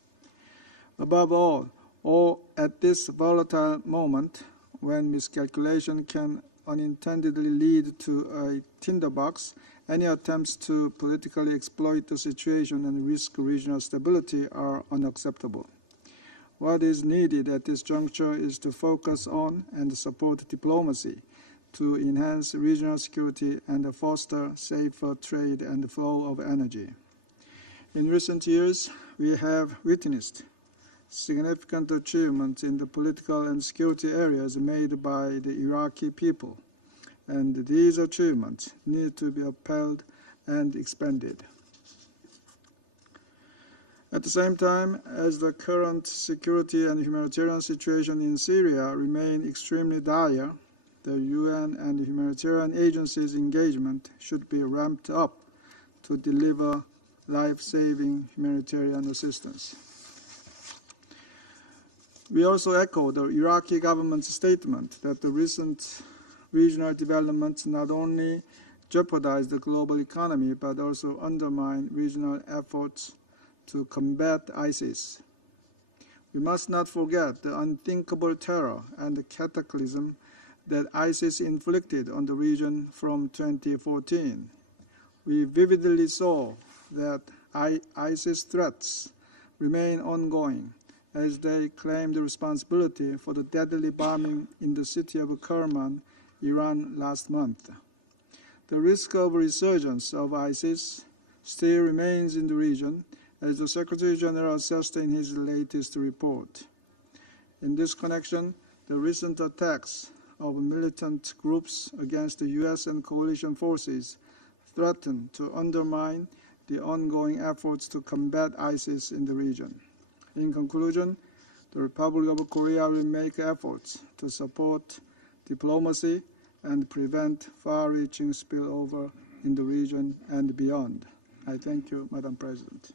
Above all, or at this volatile moment, when miscalculation can unintendedly lead to a tinderbox, any attempts to politically exploit the situation and risk regional stability are unacceptable. What is needed at this juncture is to focus on and support diplomacy to enhance regional security and foster safer trade and flow of energy. In recent years, we have witnessed significant achievements in the political and security areas made by the Iraqi people, and these achievements need to be upheld and expanded. At the same time, as the current security and humanitarian situation in Syria remain extremely dire, the UN and humanitarian agencies' engagement should be ramped up to deliver life-saving humanitarian assistance. We also echo the Iraqi government's statement that the recent regional developments not only jeopardize the global economy but also undermine regional efforts to combat ISIS. We must not forget the unthinkable terror and the cataclysm that ISIS inflicted on the region from 2014. We vividly saw that ISIS threats remain ongoing as they claim the responsibility for the deadly bombing in the city of Kerman, Iran last month. The risk of resurgence of ISIS still remains in the region, as the Secretary General assessed in his latest report. In this connection, the recent attacks of militant groups against the U.S. and coalition forces threaten to undermine the ongoing efforts to combat ISIS in the region. In conclusion, the Republic of Korea will make efforts to support diplomacy and prevent far-reaching spillover in the region and beyond. I thank you, Madam President.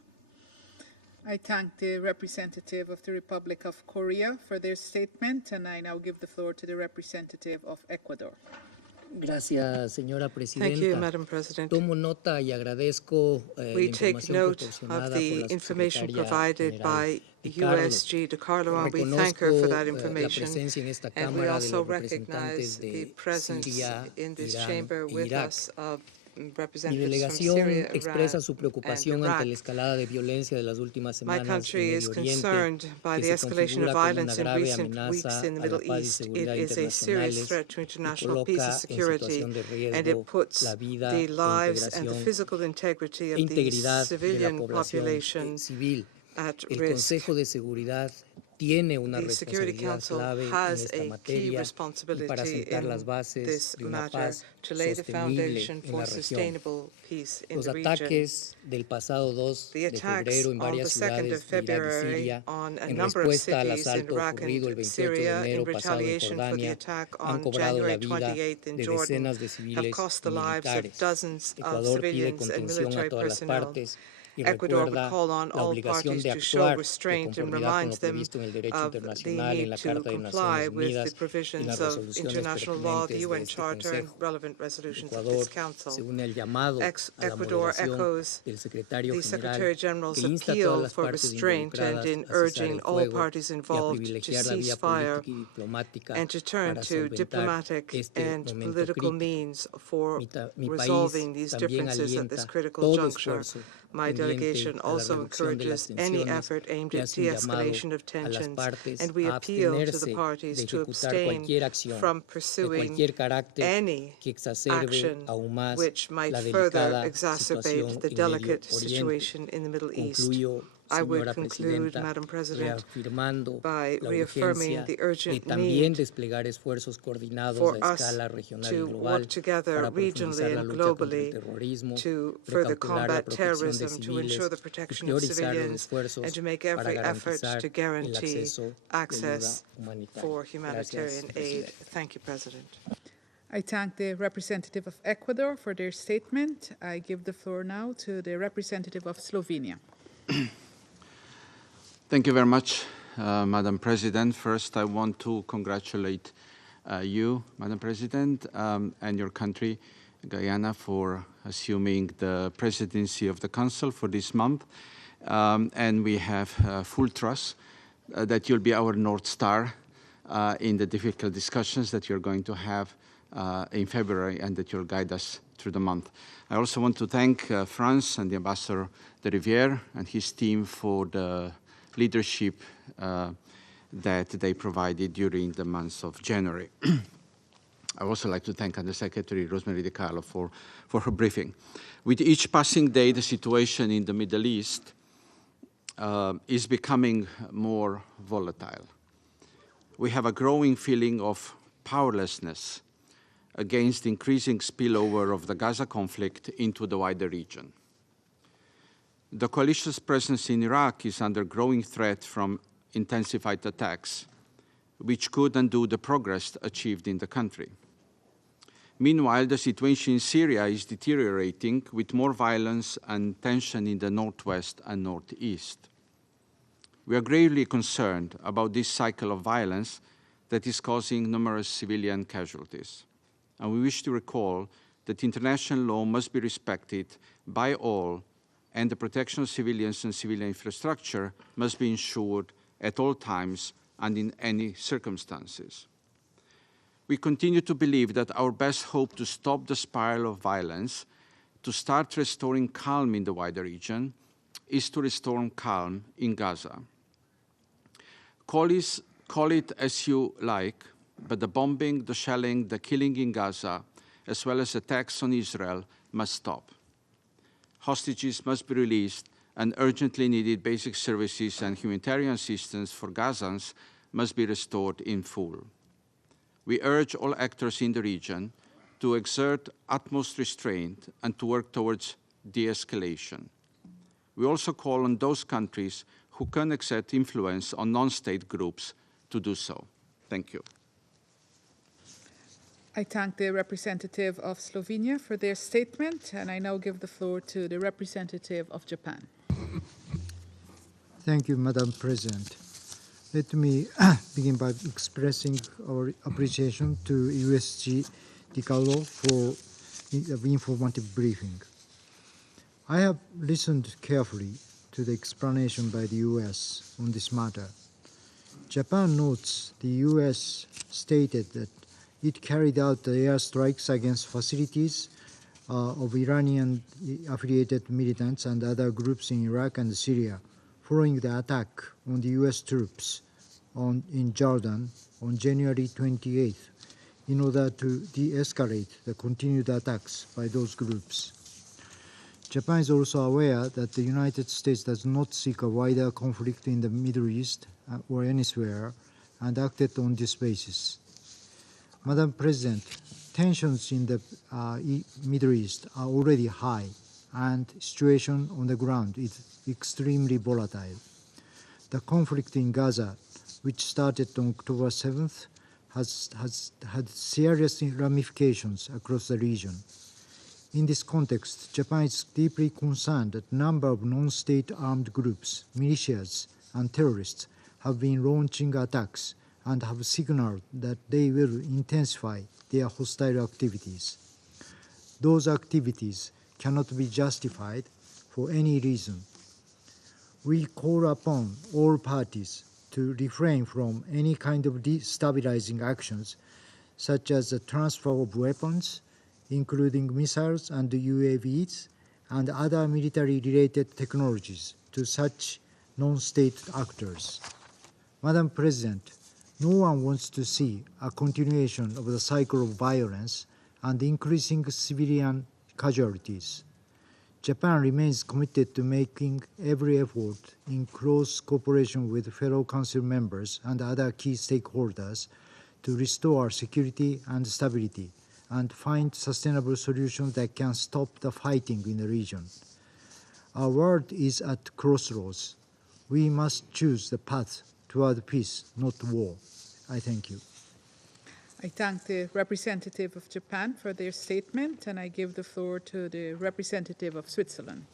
I thank the representative of the Republic of Korea for their statement, and I now give the floor to the representative of Ecuador. Gracias, señora presidenta. Thank you, Madam President. Tomo nota y agradezco We take note of the information provided by USG DeCarlo, and we thank her for that information. And we also recognize the presence in this chamber with us of Mi representatives from delegación Syria, expresa Iran, su and preocupación ante la Iraq. escalada de violencia de las últimas My semanas en country is Medio Oriente, concerned by que the se escalation configura of como una violence in grave recent weeks amenaza in the a la Middle paz y East. It seguridad is a serious internacionales threat to y international peace and coloca en security, situación de and it riesgo puts la vida the e lives and the integración physical integrity e of the integridad de la civilian población population civil. at El risk. Consejo de Seguridad tiene una The Security responsabilidad Council clave en has esta a key materia y para responsibility sentar las in bases this de una matter paz to lay the sostenible foundation en for la región. sustainable peace in Los the region. ataques del pasado 2 The de attacks febrero en on the varias 2nd of ciudades de Irak y February Siria on a en number of respuesta al cities in asalto Iraq ocurrido el and 28 de Syria in enero pasado en retaliation for the Jordania attack han on cobrado la January vida 28th in de Jordan decenas de have civiles cost y the lives of militares. dozens of Ecuador pide civilians and contención a military todas las personnel. partes y Ecuador would recuerda call on la all obligación parties de to show actuar de restraint and conformidad con reminds lo them previsto en el derecho of the internacional, en need la to Carta de comply Naciones with the Unidas y las provisions of resoluciones international law, the pertinentes de UN este Charter, and Consejo. relevant resolutions of Ecuador this Council. se une al llamado a la Ecuador moderación echoes del secretario the Secretary general General's que insta a todas appeal las for partes restraint and involucradas in a cesar urging el all fuego parties y a involved to privilegiar la vía cease fire política y diplomática and to turn para to solventar diplomatic este and momento political crítico. means for Mi país resolving these también differences at this alienta critical todo juncture. esfuerzo My tendiente delegation a la also reducción de las encourages any tensiones effort aimed y at hace un llamado de-escalation of a las tensions, partes and we a appeal to the abstenerse parties de to ejecutar abstain cualquier acción from de pursuing cualquier carácter any que exacerbe action aún más which might la further delicada exacerbate situación the en Medio delicate Oriente. situation in the Middle East. Concluyo, I would señora conclude, presidenta, Madam President, reafirmando by la reaffirming urgencia the de urgent también need desplegar esfuerzos coordinados for a us escala regional y to global work together para profundizar regionally la and lucha contra el globally terrorismo, to further precautelar la combat protección de terrorism, to ensure civiles the y protection of priorizar los civilians, esfuerzos and to make para every effort garantizar to el guarantee acceso de ayuda access humanitaria. for humanitarian Gracias, aid. Presidenta. Thank you, President. I thank the representative of Ecuador for their statement. I give the floor now to the representative of Slovenia. Thank you very much, Madam President. First, I want to congratulate you, Madam President, and your country, Guyana, for assuming the presidency of the Council for this month. And we have full trust that you'll be our North Star in the difficult discussions that you're going to have in February, and that you'll guide us through the month. I also want to thank France and the Ambassador de Rivière and his team for the leadership that they provided during the month of January. I also like to thank Undersecretary Rosemary DiCarlo for her briefing. With each passing day, the situation in the Middle East is becoming more volatile. We have a growing feeling of powerlessness against increasing spillover of the Gaza conflict into the wider region. The coalition's presence in Iraq is under growing threat from intensified attacks, which could undo the progress achieved in the country. Meanwhile, the situation in Syria is deteriorating with more violence and tension in the northwest and northeast. We are gravely concerned about this cycle of violence that is causing numerous civilian casualties. And we wish to recall that international law must be respected by all, and the protection of civilians and civilian infrastructure must be ensured at all times and in any circumstances. We continue to believe that our best hope to stop the spiral of violence, to start restoring calm in the wider region, is to restore calm in Gaza. Call it as you like, but the bombing, the shelling, the killing in Gaza, as well as attacks on Israel, must stop. Hostages must be released, and urgently needed basic services and humanitarian assistance for Gazans must be restored in full. We urge all actors in the region to exert utmost restraint and to work towards de-escalation. We also call on those countries who can exert influence on non-state groups to do so. Thank you. I thank the representative of Slovenia for their statement, and I now give the floor to the representative of Japan. Thank you, Madam President. Let me begin by expressing our appreciation to USG DiCarlo for the informative briefing. I have listened carefully to the explanation by the US on this matter. Japan notes the US stated that it carried out the airstrikes against facilities of Iranian-affiliated militants and other groups in Iraq and Syria following the attack on the US troops in Jordan on January 28th in order to de-escalate the continued attacks by those groups. Japan is also aware that the United States does not seek a wider conflict in the Middle East or elsewhere and acted on this basis. Madam President, tensions in the Middle East are already high, and the situation on the ground is extremely volatile. The conflict in Gaza, which started on October 7th, has had serious ramifications across the region. In this context, Japan is deeply concerned that a number of non-state armed groups, militias, and terrorists have been launching attacks and have signaled that they will intensify their hostile activities. Those activities cannot be justified for any reason. We call upon all parties to refrain from any kind of destabilizing actions, such as the transfer of weapons, including missiles and UAVs, and other military-related technologies to such non-state actors. Madam President, no one wants to see a continuation of the cycle of violence and increasing civilian casualties. Japan remains committed to making every effort in close cooperation with fellow Council members and other key stakeholders to restore security and stability and find sustainable solutions that can stop the fighting in the region. Our world is at crossroads. We must choose the path toward peace, not war. I thank you. I thank the representative of Japan for their statement, and I give the floor to the representative of Switzerland.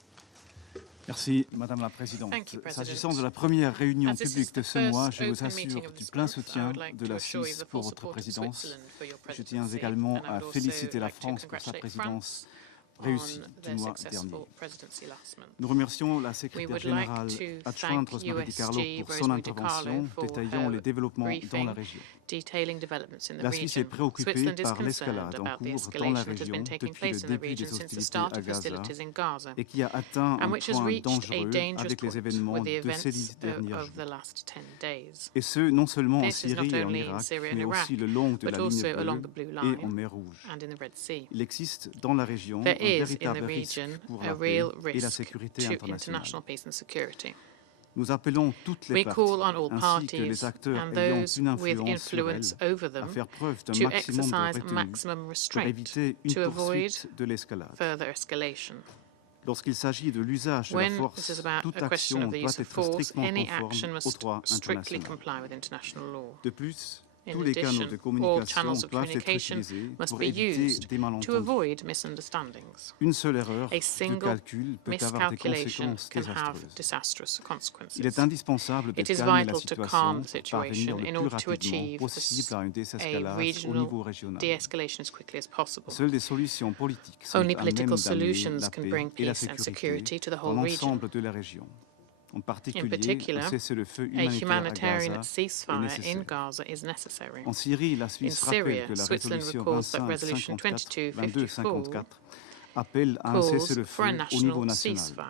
Merci, Madame la Présidente. S'agissant de la première réunion publique de ce mois, je vous assure du plein soutien de la Suisse pour votre présidence. Je tiens également à féliciter la France pour sa présidence réussie du mois dernier. Nous remercions la secrétaire générale adjointe Rosemary DiCarlo pour son intervention détaillant les développements dans la région. La Suisse est préoccupée par l'escalade en cours dans la région depuis le début des hostilités à Gaza et qui a atteint un point dangereux avec les événements de ces 10 derniers jours. Et ce, non seulement en Syrie et en Irak, mais aussi le long de la ligne bleue et en mer Rouge. Il existe dans la région un véritable risque pour la paix et la sécurité internationale. Nous appelons toutes les parties, ainsi que les acteurs ayant une influence sur elles, à faire preuve d'un maximum de retenue pour éviter une poursuite de l'escalade. Lorsqu'il s'agit de l'usage de la force, toute action doit être strictement conforme au droit international. De plus, tous les canaux de communication doivent être utilisés pour éviter des malentendus. Une seule erreur de calcul peut avoir des conséquences désastreuses. Il est indispensable de calmer la situation pour parvenir le plus rapidement possible à une désescalade au niveau régional. Seules des solutions politiques sont à même d'amener la paix et la sécurité dans l'ensemble de la région. En particulier, un cessez-le-feu humanitaire à Gaza est nécessaire. En Syrie, la Suisse rappelle que la résolution 2254 appelle à un cessez-le-feu au niveau national.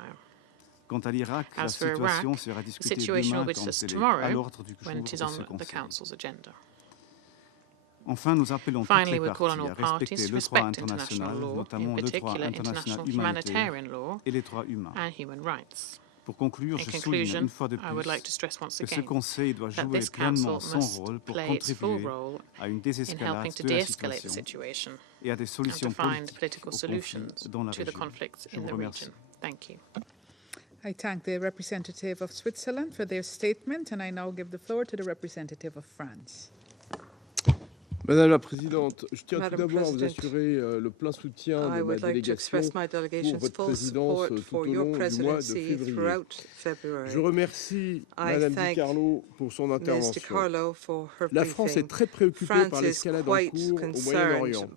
Quant à l'Irak, la situation sera discutée demain quand elle est à l'ordre du jour de ce Conseil. Enfin, nous appelons toutes les parties à respecter le droit international, notamment le droit international humanitaire et les droits humains. Pour conclure, je souligne une fois de plus que ce Conseil doit jouer pleinement son rôle pour contribuer à une désescalade de la situation et à des solutions politiques aux conflits dans la région. Je vous remercie. I thank the representative of Switzerland for their statement, and I now give the floor to the representative of France. Madame la Présidente, je tiens tout d'abord à vous assurer le plein soutien de ma délégation pour votre présidence tout au long du mois de février. Je remercie Madame DiCarlo pour son intervention. La France est très préoccupée par l'escalade en cours au Moyen-Orient.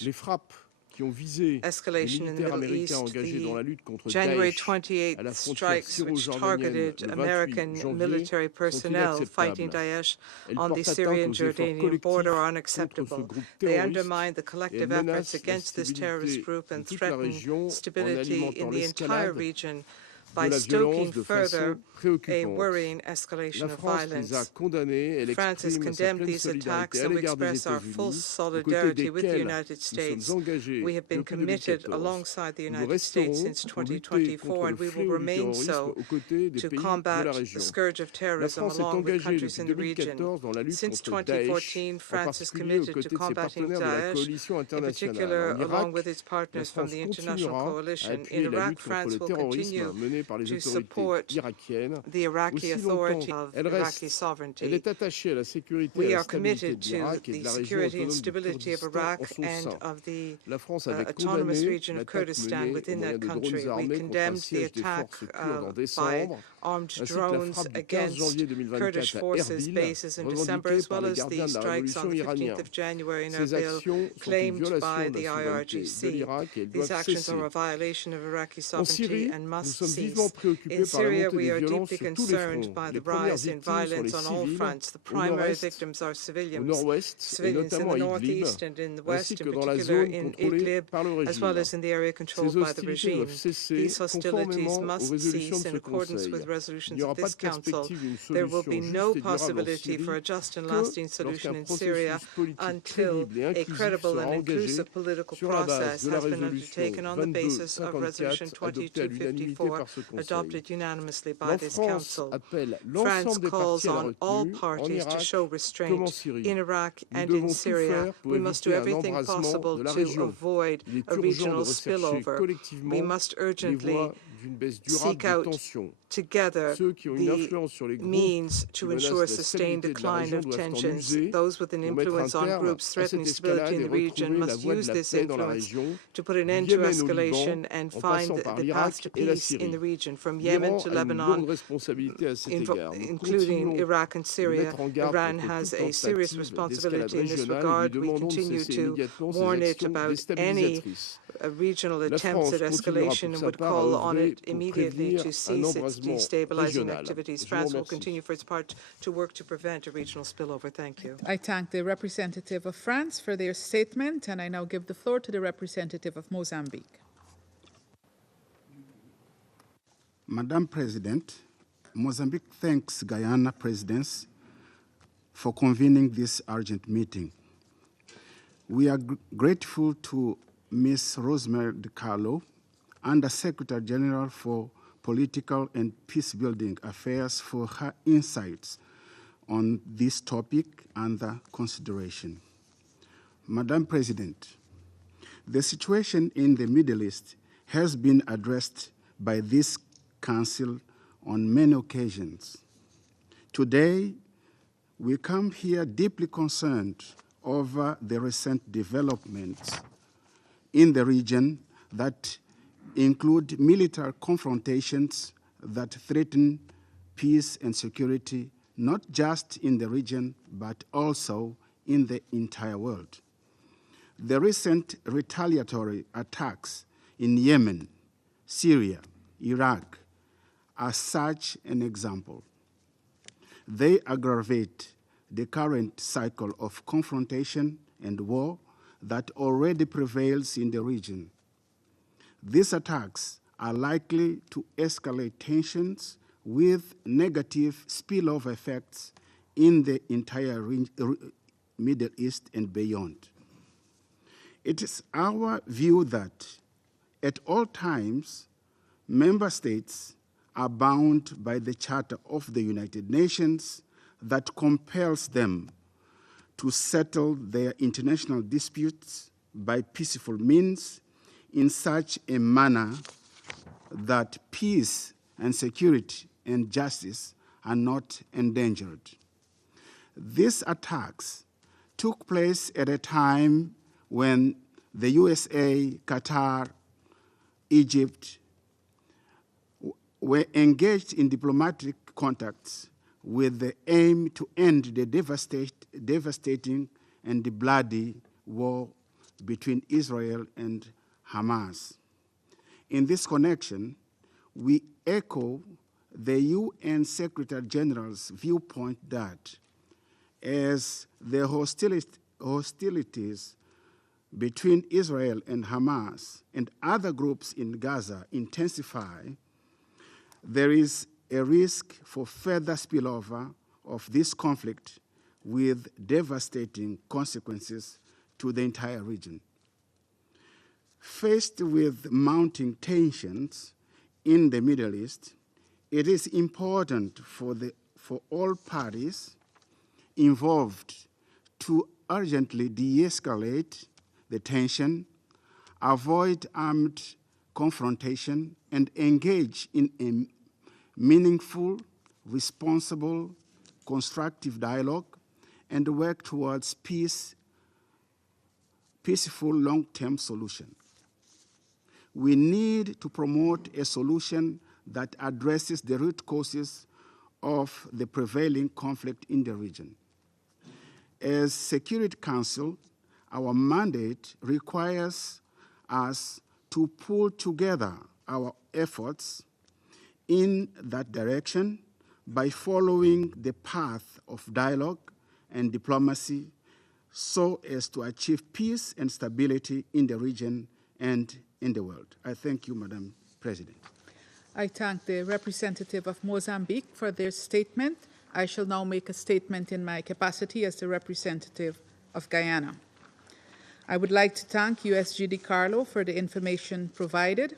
Les frappes qui ont visé les militaires américains engagés dans la lutte contre Daesh à la frontière syro-jordanienne le 28 janvier sont inacceptables. Elles portent atteinte aux efforts collectifs contre ce groupe terroriste et elles menacent la stabilité de toute la région en alimentant l'escalade de la violence de façon préoccupante. La France les a condamnés, elle exprime sa pleine solidarité à l'égard des États-Unis, aux côtés desquels nous sommes engagés depuis 2014. Nous resterons pour lutter contre le fléau du terrorisme aux côtés des pays de la région. La France est engagée depuis 2014 dans la lutte contre Daesh, en particulier aux côtés de ses partenaires de la coalition internationale. En Irak, la France continuera à appuyer la lutte contre le terrorisme menée par les autorités irakiennes. Aussi longtemps elle reste, elle est attachée à la sécurité et à la stabilité de l'Irak et de la région autonome du Kurdistan en son sein. La France avait condamné l'attaque menée au moyen de drones armés contre un siège des forces kurdes en décembre, ainsi que la frappe du 15 janvier 2024 à Erbil, revendiquée par les gardiens de la révolution iranienne. Ces actions sont une violation de la souveraineté de l'Irak et elles doivent cesser. En Syrie, nous sommes vivement préoccupés par la montée des violences sur tous les fronts. Les premières victimes sont les civils, au nord-ouest et notamment à Idlib, ainsi que dans la zone contrôlée par le régime. Ces hostilités doivent cesser conformément aux résolutions de ce Conseil. Il n'y aura pas de perspective d'une solution juste et durable en Syrie que lorsqu'un processus politique crédible et inclusif sera engagé sur la base de la résolution 2254 adoptée à l'unanimité par ce Conseil. La France appelle l'ensemble des parties à la retenue en Irak comme en Syrie. Nous devons tout faire pour éviter un embrasement de la région. Il est urgent de rechercher collectivement les voies d'une baisse durable des tensions. Ceux qui ont une influence sur les groupes qui menacent la stabilité de la région doivent en user pour mettre un terme à cette escalade et retrouver la voie de la paix dans la région, du Yémen au Liban, en passant par l'Irak et la Syrie. region, from Yemen to Lebanon, including Iraq and Syria. Iran has a serious responsibility in this regard. We continue to warn it about any regional attempts at escalation and would call on it immediately to cease its destabilizing activities. France will continue for its part to work to prevent a regional spillover. Thank you. I thank the representative of France for their statement, and I now give the floor to the representative of Mozambique. Madam President, Mozambique thanks Guyana Presidency for convening this urgent meeting. We are grateful to Ms. Rosemary DiCarlo, Under-Secretary General for Political and Peace-Building Affairs, for her insights on this topic under consideration. Madam President, the situation in the Middle East has been addressed by this Council on many occasions. Today, we come here deeply concerned over the recent developments in the region that include military confrontations that threaten peace and security, not just in the region, but also in the entire world. The recent retaliatory attacks in Yemen, Syria, Iraq are such an example. They aggravate the current cycle of confrontation and war that already prevails in the region. These attacks are likely to escalate tensions with negative spillover effects in the entire Middle East and beyond. It is our view that at all times, member states are bound by the Charter of the United Nations that compels them to settle their international disputes by peaceful means in such a manner that peace and security and justice are not endangered. These attacks took place at a time when the USA, Qatar, Egypt were engaged in diplomatic contacts with the aim to end the devastating and the bloody war between Israel and Hamas. In this connection, we echo the UN Secretary General's viewpoint that as the hostilities between Israel and Hamas and other groups in Gaza intensify, there is a risk for further spillover of this conflict with devastating consequences to the entire region. Faced with mounting tensions in the Middle East, it is important for all parties involved to urgently de-escalate the tension, avoid armed confrontation, and engage in a meaningful, responsible, constructive dialogue and work towards peaceful long-term solution. We need to promote a solution that addresses the root causes of the prevailing conflict in the region. As Security Council, our mandate requires us to pull together our efforts in that direction by following the path of dialogue and diplomacy so as to achieve peace and stability in the region and in the world. I thank you, Madam President. I thank the representative of Mozambique for their statement. I shall now make a statement in my capacity as the representative of Guyana. I would like to thank USG DiCarlo for the information provided.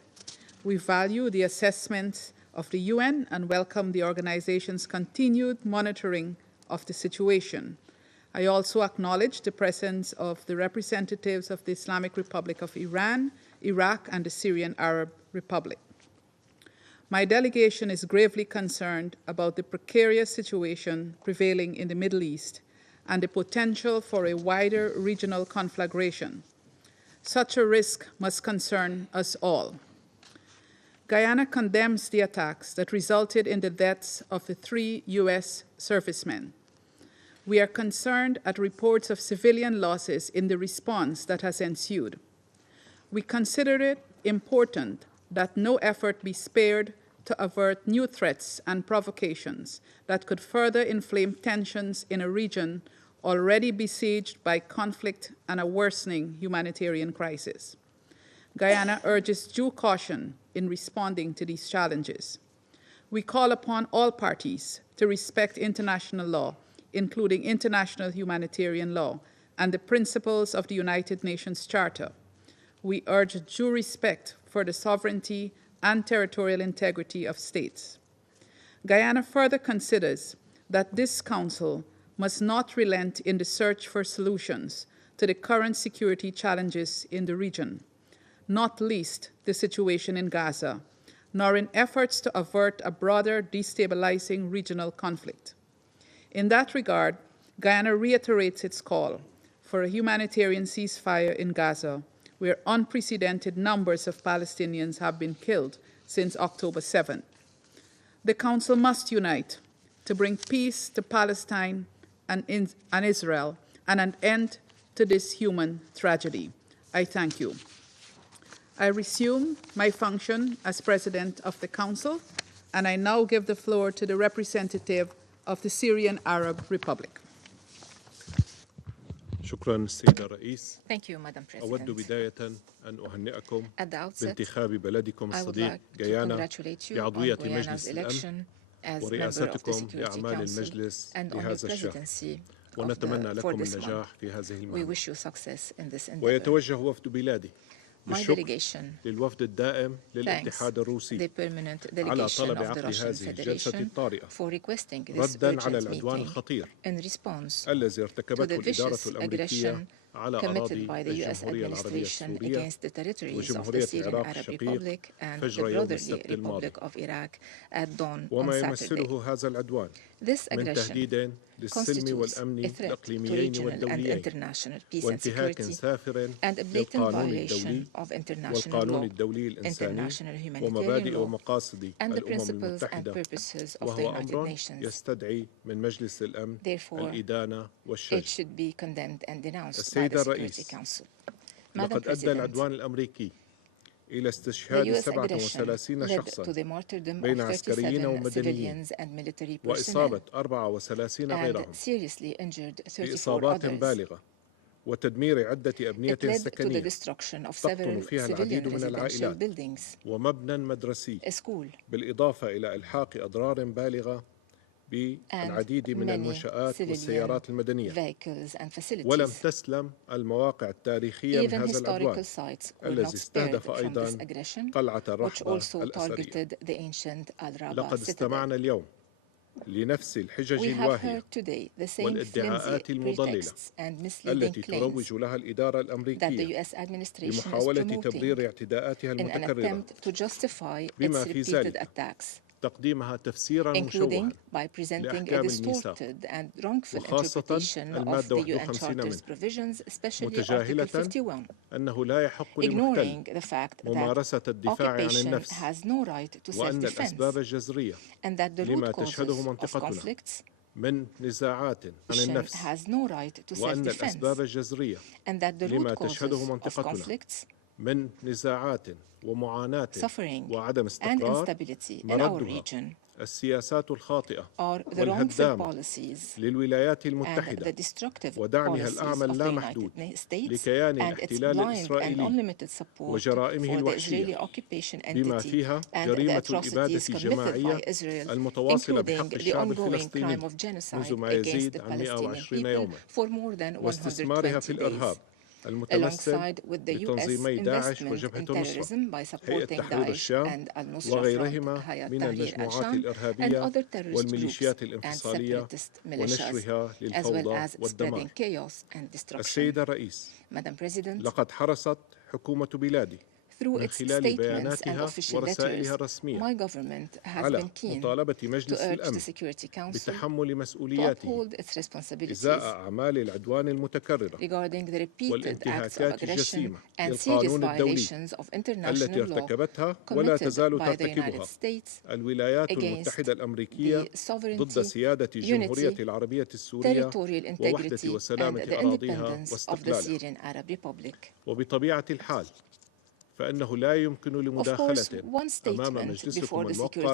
We value the assessments of the UN and welcome the organization's continued monitoring of the situation. I also acknowledge the presence of the representatives of the Islamic Republic of Iran, Iraq, and the Syrian Arab Republic. My delegation is gravely concerned about the precarious situation prevailing in the Middle East and the potential for a wider regional conflagration. Such a risk must concern us all. Guyana condemns the attacks that resulted in the deaths of the 3 U.S. servicemen. We are concerned at reports of civilian losses in the response that has ensued. We consider it important that no effort be spared to avert new threats and provocations that could further inflame tensions in a region already besieged by conflict and a worsening humanitarian crisis. Guyana urges due caution in responding to these challenges. We call upon all parties to respect international law, including international humanitarian law and the principles of the United Nations Charter. We urge due respect for the sovereignty and territorial integrity of states. Guyana further considers that this Council must not relent in the search for solutions to the current security challenges in the region, not least the situation in Gaza, nor in efforts to avert a broader destabilizing regional conflict. In that regard, Guyana reiterates its call for a humanitarian ceasefire in Gaza, where unprecedented numbers of Palestinians have been killed since October 7. The Council must unite to bring peace to Palestine and Israel and an end to this human tragedy. I thank you. I resume my function as President of the Council, and I now give the floor to the representative of the Syrian Arab Republic. شكرا السيدة الرئيس. Thank you, Madam President. أود بداية أن أهنئكم At the outset, بانتخاب بلدكم I would الصديق like to غيانا congratulate you on بعضوية Guyana's مجلس election الأمن as member of the ورئاستكم Security لأعمال Council المجلس and on the لهذا الشهر. presidency ونتمنى for لكم this النجاح month. في هذه We المهمة. wish you success in this endeavor. ويتوجه وفد بلادي My بالشكر delegation للوفد الدائم thanks للاتحاد the الروسي permanent على delegation طلب of the عقد Russian هذه الجلسة Federation الطارئة for requesting this ردا على urgent العدوان meeting الخطير in response الذي to ارتكبته the الإدارة vicious الأمريكية aggression على committed أراضي by the U.S. الجمهورية العربية administration السورية against the territories of the وجمهورية Syrian العراق Arab الشقيق Republic and the فجر يوم brotherly السبت الماضي. Republic of Iraq at dawn on وما Saturday. يمثله هذا العدوان This من aggression تهديد للسلم constitutes والأمن a threat to الإقليميين regional and والدوليين international peace and وانتهاك security سافر and a blatant للقانون violation الدولي of international والقانون law, الدولي الإنساني international humanitarian ومبادئ law, ومقاصد and the الأمم principles and المتحدة purposes of the وهو United أمر Nations. يستدعي من مجلس الأمن Therefore, الإدانة it والشجع. should be condemned and denounced by السيد the Security الرئيس، Council. Madam لقد أدى President, العدوان الأمريكي إلى the استشهاد U.S. aggression 37 led شخصا to the martyrdom بين of عسكريين 37 ومدنيين civilians and military personnel وإصابة 34 and غيرهم seriously injured 34 بإصابات others. بالغة وتدمير عدة أبنية It led to the سكنية destruction of تقطن several فيها العديد civilian من residential العائلات buildings, ومبنى مدرسي a school, بالإضافة إلى إلحاق أضرار بالغة بالعديد من many المنشآت civilian والسيارات المدنية. vehicles and facilities. ولم تسلم المواقع التاريخية من Even هذا historical العدوان sites were الذي not spared استهدف from أيضا this aggression, قلعة which الرحبة also الأثرية. targeted the ancient Al-Raba لقد citadel. استمعنا اليوم لنفس الحجج We have الواهية heard today the same والادعاءات flimsy المضللة pretexts and misleading التي claims تروج لها الإدارة that the الأمريكية U.S. administration is لمحاولة promoting تبرير اعتداءاتها in an المتكررة attempt to justify بما its في repeated ذلك attacks, تقديمها تفسيرا مشوها including by presenting a لأحكام الميثاق distorted and wrongful وخاصة interpretation of المادة the UN 51 Charter's منه provisions, especially Article متجاهلة 51, أنه لا يحق ignoring لمحتل the fact that ممارسة الدفاع عن occupation النفس has no right to وأن self-defense الأسباب الجذرية and that the لما root causes تشهده of منطقتنا conflicts من نزاعات عن النفس has no right to وأن self-defense الأسباب الجذرية and that the لما root causes تشهده of منطقتنا conflicts, من نزاعات ومعاناة suffering وعدم and استقرار instability in our مردها region السياسات الخاطئة are the wrongful والهدامة policies للولايات and المتحدة the destructive ودعمها policies الأعمى of the اللامحدود United States لكيان and its الاحتلال blind and الإسرائيلي unlimited support وجرائمه for the الوحشية Israeli occupation بما entity فيها and the جريمة الإبادة atrocities committed الجماعية by Israel, المتواصلة including بحق the الشعب ongoing الفلسطيني crime of genocide منذ ما against يزيد the عن Palestinian 120 people يوما for more than واستثمارها في 120 days. الإرهاب المتمثل Alongside with the U.S. بتنظيمي داعش investment وجبهة in النصرة terrorism by هيئة supporting تحرير Daesh الشام and al-Nusra Front, وغيرهما Hayat من Tahrir المجموعات al-Sham, and الإرهابية other terrorist groups والميليشيات and الانفصالية separatist militias, ونشرها as well للفوضى as spreading والدمار. chaos and destruction. السيد الرئيس، Madam President, لقد حرصت حكومة بلادي Through its statements and official letters, my government has been keen to urge the Security Council to uphold its responsibilities regarding the repeated acts of aggression and serious violations of international law committed by the United States against the sovereignty, unity, territorial integrity, and the independence of the Syrian Arab Republic. فإنه لا يمكن لمداخلة أمام مجلسكم الموقر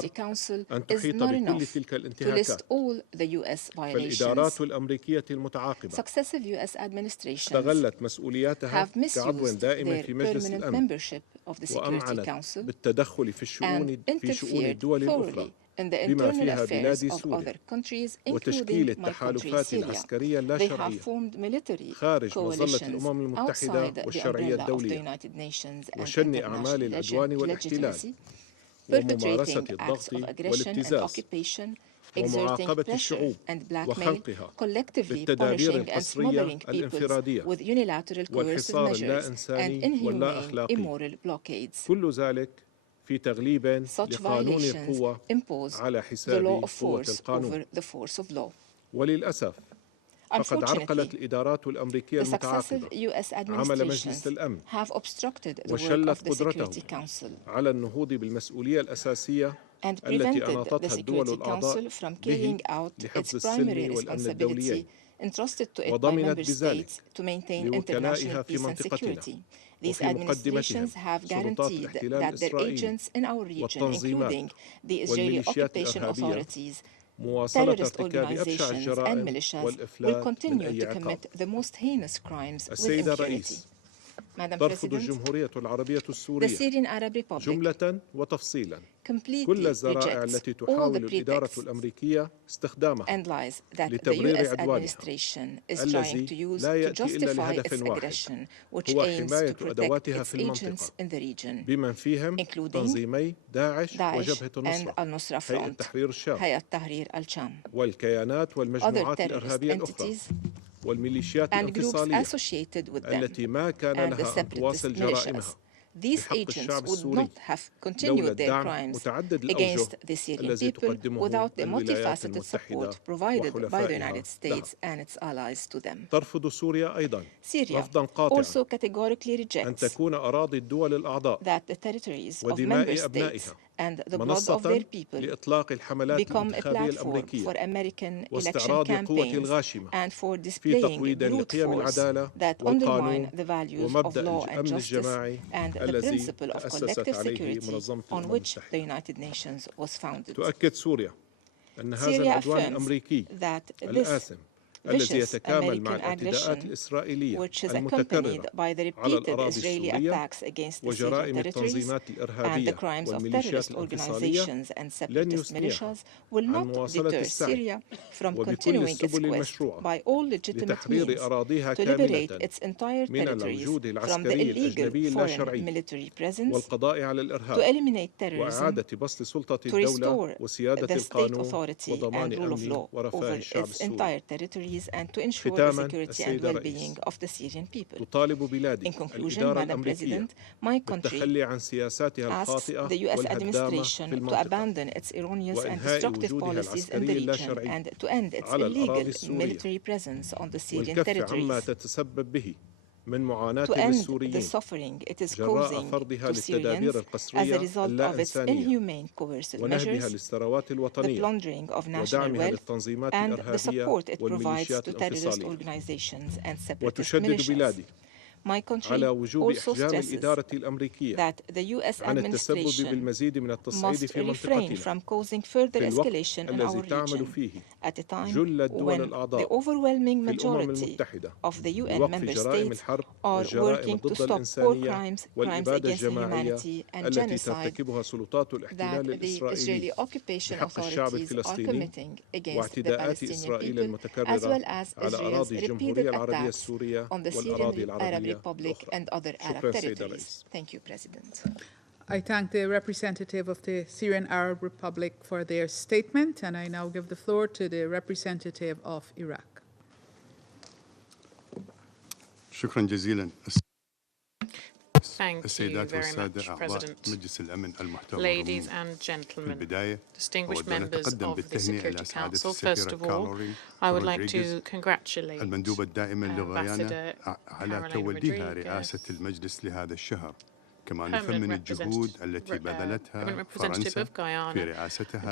أن تحيط بكل تلك الانتهاكات. فالإدارات الأمريكية المتعاقبة استغلت مسؤولياتها كعضو دائم في مجلس الأمن وأمعنت بالتدخل في شؤون الدول الأخرى بما فيها بلاد سوريا وتشكيل التحالفات العسكرية اللاشرعية خارج مظلة الأمم المتحدة والشرعية الدولية وشن أعمال العدوان والاحتلال وممارسة الضغط والابتزاز ومعاقبة الشعوب وخنقها بالتدابير القسرية الانفرادية والحصار اللا إنساني واللا أخلاقي كل ذلك في تغليب لقانون القوة على حساب قوة القانون. وللأسف فقد عرقلت الإدارات الأمريكية المتعاقبة عمل مجلس الأمن وشلت قدرته على النهوض بالمسؤولية الأساسية التي أناطتها الدول الأعضاء به لحفظ السلم والأمن الدوليين وضمنت بذلك لوكلائها في منطقتنا وفي مقدمتهم سلطات الاحتلال الإسرائيلي والتنظيمات والميليشيات الإرهابية مواصلة ارتكاب أبشع الجرائم والإفلات من أي عقاب. السيد الرئيس، ترفض الجمهورية العربية السورية جملة وتفصيلا كل الذرائع التي تحاول الإدارة الأمريكية استخدامها لتبرير عدوانها الذي لا يأتي إلا لهدف واحد هو حماية أدواتها في المنطقة بمن فيهم تنظيمي داعش وجبهة النصرة هيئة تحرير الشام والكيانات والمجموعات الإرهابية الأخرى والميليشيات الانفصالية التي ما كان لها أن تواصل جرائمها These agents would not have continued their crimes against the Syrian people without the multifaceted support provided by the United States and its allies to them. ترفض سوريا أيضا رفضا قاطعا أن تكون أراضي الدول الأعضاء ودماء أبنائها منصة لإطلاق الحملات الانتخابية الأمريكية واستعراض قوة الغاشمة في تقويض لقيم العدالة والقانون ومبدأ الأمن الجماعي الذي تأسست عليه منظمة الأمم المتحدة. تؤكد سوريا أن هذا العدوان الأمريكي الآثم الذي يتكامل مع الاعتداءات الإسرائيلية المتكررة على الأراضي السورية وجرائم التنظيمات الإرهابية والميليشيات الانفصالية لن يثنيها عن مواصلة السعي وبكل السبل المشروعة لتحرير أراضيها كاملة من الوجود العسكري الأجنبي اللاشرعي والقضاء على الإرهاب وإعادة بسط سلطة الدولة وسيادة القانون وضمان أمن ورفاه الشعب السوري. and to ensure the security and well-being of the Syrian people. In conclusion, Madam President, my country asks the U.S. administration to abandon its erroneous and destructive policies in the region and to end its illegal military presence on the Syrian territories. To end the suffering it is causing to Syrians as a result of its inhumane coercive measures, the plundering of national wealth, and the support it provides to terrorist organizations and separatist militias. My country also stresses that the U.S. administration must refrain from causing further escalation in our region at a time when the overwhelming majority of the UN member states are working to stop war crimes, crimes against humanity, and genocide that the Israeli occupation authorities are committing against the Palestinian people, as well as Israel's repeated attacks on the Syrian Arab Republic and other Arab territories. Thank you, President. I thank the representative of the Syrian Arab Republic for their statement, and I now give the floor to the representative of Iraq. شكرا جزيلا. Thank you very much, President. Ladies and gentlemen, distinguished members of the Security Council, first of all, I would like to congratulate Ambassador Caroline Rodriguez, permanent representative of Guyana, and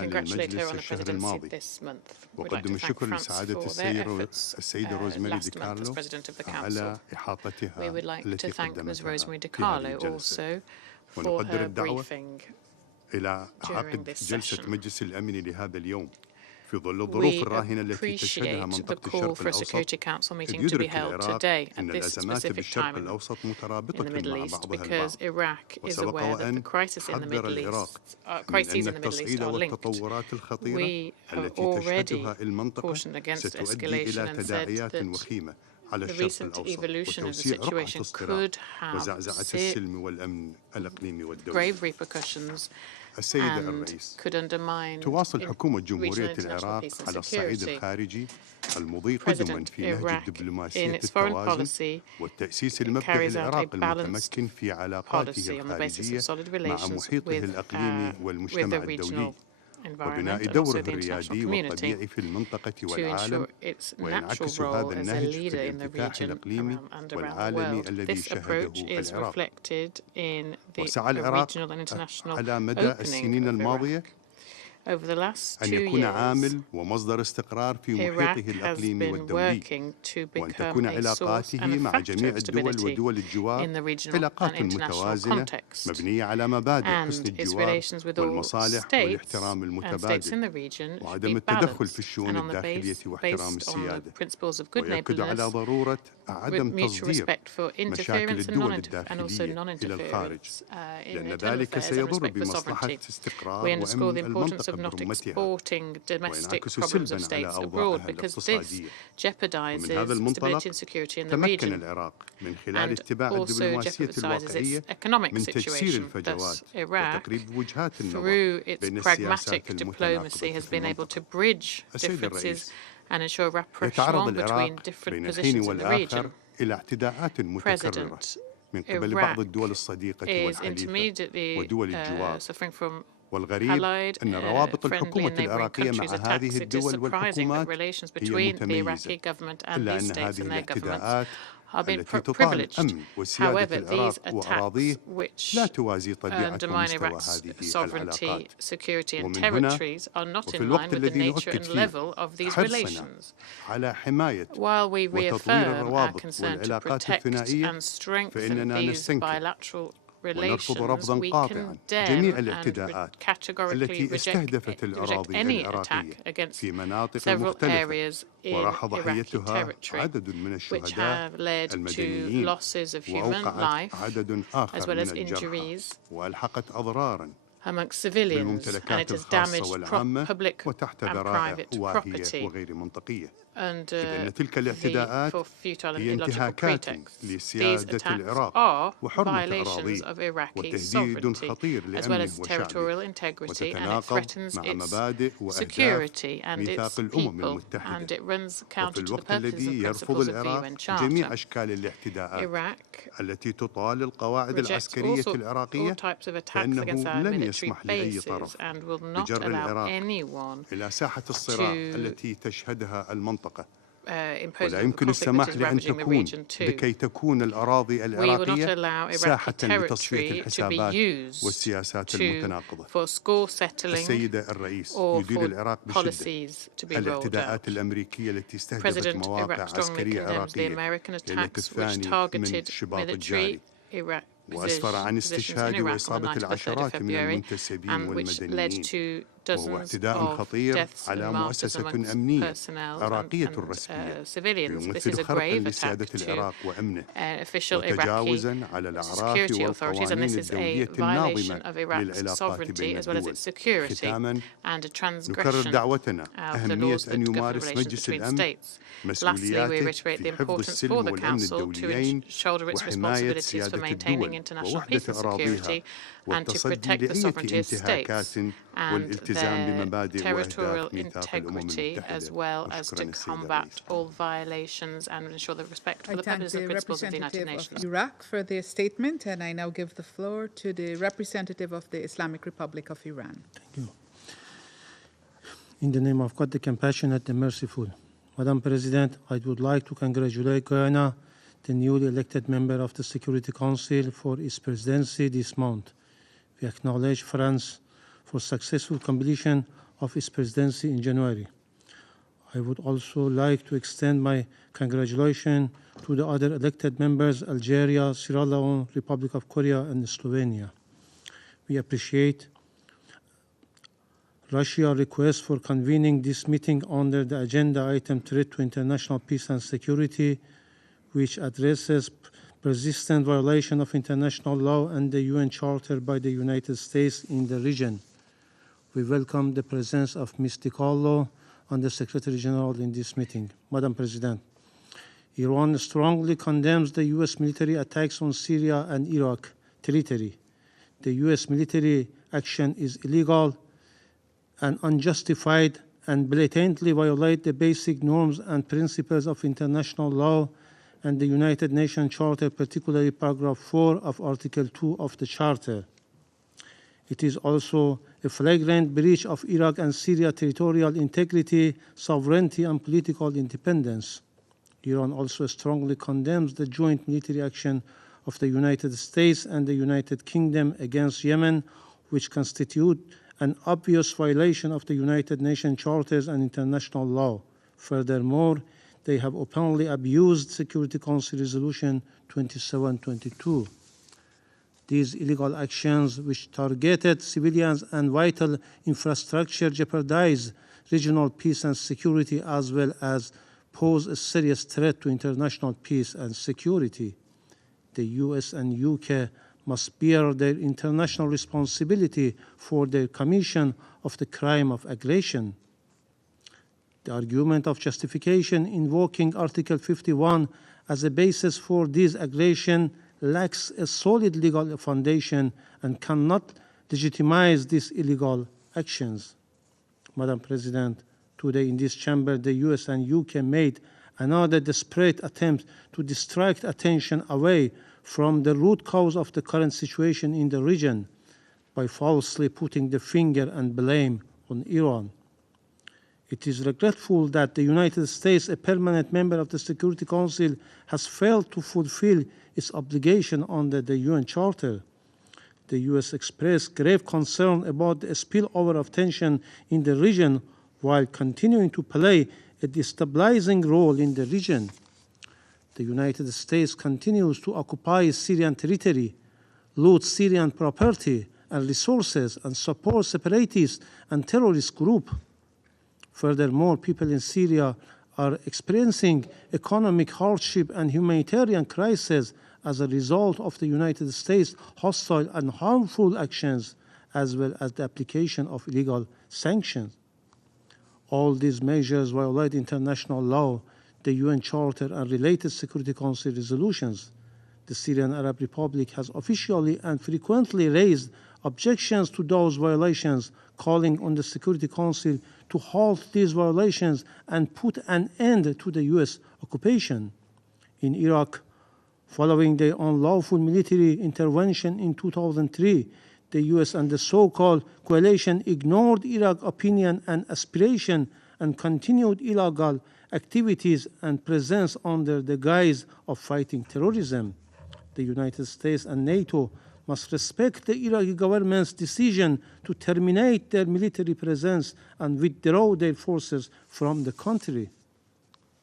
congratulate her on the presidency this month. We'd like to thank France for their efforts last month as President of the Council. We would like to thank Ms. Rosemary DiCarlo also for her briefing during this session. We appreciate the call for a Security Council meeting to be held today at this specific time in the Middle East, because Iraq is aware that the crises in the Middle East are linked. We have already cautioned against escalation and said that the recent evolution of the situation could have grave repressions and could undermine regional international peace and security. President Iraq, in its foreign policy, carries out a balanced policy on the basis of solid relations with the regional environment and also the international community to ensure its natural role as a leader in the region and around the world. This approach is reflected in the regional and international opening of Iraq. Over the last 2 years, Iraq has been working to become a source and a factor of stability in the regional and international context, and its relations with all states and states in the region should be balanced and on the based on the principles of good neighbourliness, with mutual respect for interference and also non-interference in internal affairs and respect for sovereignty. We underscore the importance of not exporting domestic problems of states abroad, because this jeopardizes stability and security in the region and also jeopardizes its economic situation. Thus, Iraq, through its pragmatic diplomacy, has been able to bridge differences and ensure rapprochement between different positions in the region. President, Iraq is intermediately suffering from allied, friendly and neighbouring countries' attacks. It is surprising that relations between the Iraqi government and these states and their governments are being privileged. However, these attacks, which undermine Iraq's sovereignty, security and territories, are not in line with the nature and level of these relations. While we reaffirm our concern to protect and strengthen these bilateral relations, we condemn and categorically reject any attack against several areas in Iraqi territory, which have led to losses of human life as well as injuries amongst civilians, and it has damaged public and private property under for futile and illogical pretexts. These attacks are violations of Iraqi sovereignty as well as territorial integrity, and it threatens its security and its people, and it runs counter to the purposes and principles of the UN Charter. Iraq rejects all types of attacks against our military bases and will not allow anyone to impose a conflict that is ravaging the region too. We will not allow Iraqi territory to be used for score settling or for policies to be rolled out. President Iraq strongly condemns the American attacks which targeted military positions in Iraq on the night of the 3rd of February, and which led to dozens of deaths and martyrs amongst personnel and civilians. This is a grave attack to official Iraqi security authorities, and this is a violation of Iraq's sovereignty as well as its security, and a transgression of the laws that govern relations between states. Lastly, we reiterate the importance for the Council to shoulder its responsibilities for maintaining international peace and security and to protect the sovereignty of states, and their territorial integrity, as well as to combat all violations and ensure the respect for the purposes and principles of the United Nations. Iraq for their statement, and I now give the floor to the representative of the Islamic Republic of Iran. Thank you. In the name of God, the compassionate and merciful, Madam President, I would like to congratulate Guyana, the newly elected member of the Security Council, for its presidency this month. We acknowledge France for successful completion of its presidency in January. I would also like to extend my congratulations to the other elected members, Algeria, Sierra Leone, Republic of Korea, and Slovenia. We appreciate Russia's request for convening this meeting under the agenda item threat to international peace and security, which addresses persistent violation of international law and the UN Charter by the United States in the region. We welcome the presence of Ms. DiCarlo and the Secretary General in this meeting. Madam President, Iran strongly condemns the U.S. military attacks on Syria and Iraq territory. The U.S. military action is illegal and unjustified and blatantly violate the basic norms and principles of international law and the United Nations Charter, particularly paragraph 4 of Article 2 of the Charter. It is also a flagrant breach of Iraq and Syria territorial integrity, sovereignty, and political independence. Iran also strongly condemns the joint military action of the United States and the United Kingdom against Yemen, which constitute an obvious violation of the United Nations Charters and international law. Furthermore, they have openly abused Security Council Resolution 2722. These illegal actions, which targeted civilians and vital infrastructure, jeopardize regional peace and security, as well as pose a serious threat to international peace and security. The US and UK must bear their international responsibility for their commission of the crime of aggression. The argument of justification invoking Article 51 as a basis for this aggression lacks a solid legal foundation and cannot legitimize these illegal actions. Madam President, today in this chamber, the US and UK made another desperate attempt to distract attention away from the root cause of the current situation in the region by falsely putting the finger and blame on Iran. It is regretful that the United States, a permanent member of the Security Council, has failed to fulfill its obligation under the UN Charter. The US expressed grave concern about the spillover of tension in the region while continuing to play a destabilizing role in the region. The United States continues to occupy Syrian territory, loot Syrian property and resources, and support separatist and terrorist groups. Furthermore, people in Syria are experiencing economic hardship and humanitarian crisis as a result of the United States' hostile and harmful actions, as well as the application of illegal sanctions. All these measures violate international law, the UN Charter, and related Security Council resolutions. The Syrian Arab Republic has officially and frequently raised objections to those violations, calling on the Security Council to halt these violations and put an end to the US occupation. In Iraq, following the unlawful military intervention in 2003, the US and the so-called coalition ignored Iraq's opinion and aspiration and continued illegal activities and presence under the guise of fighting terrorism. The United States and NATO must respect the Iraqi government's decision to terminate their military presence and withdraw their forces from the country.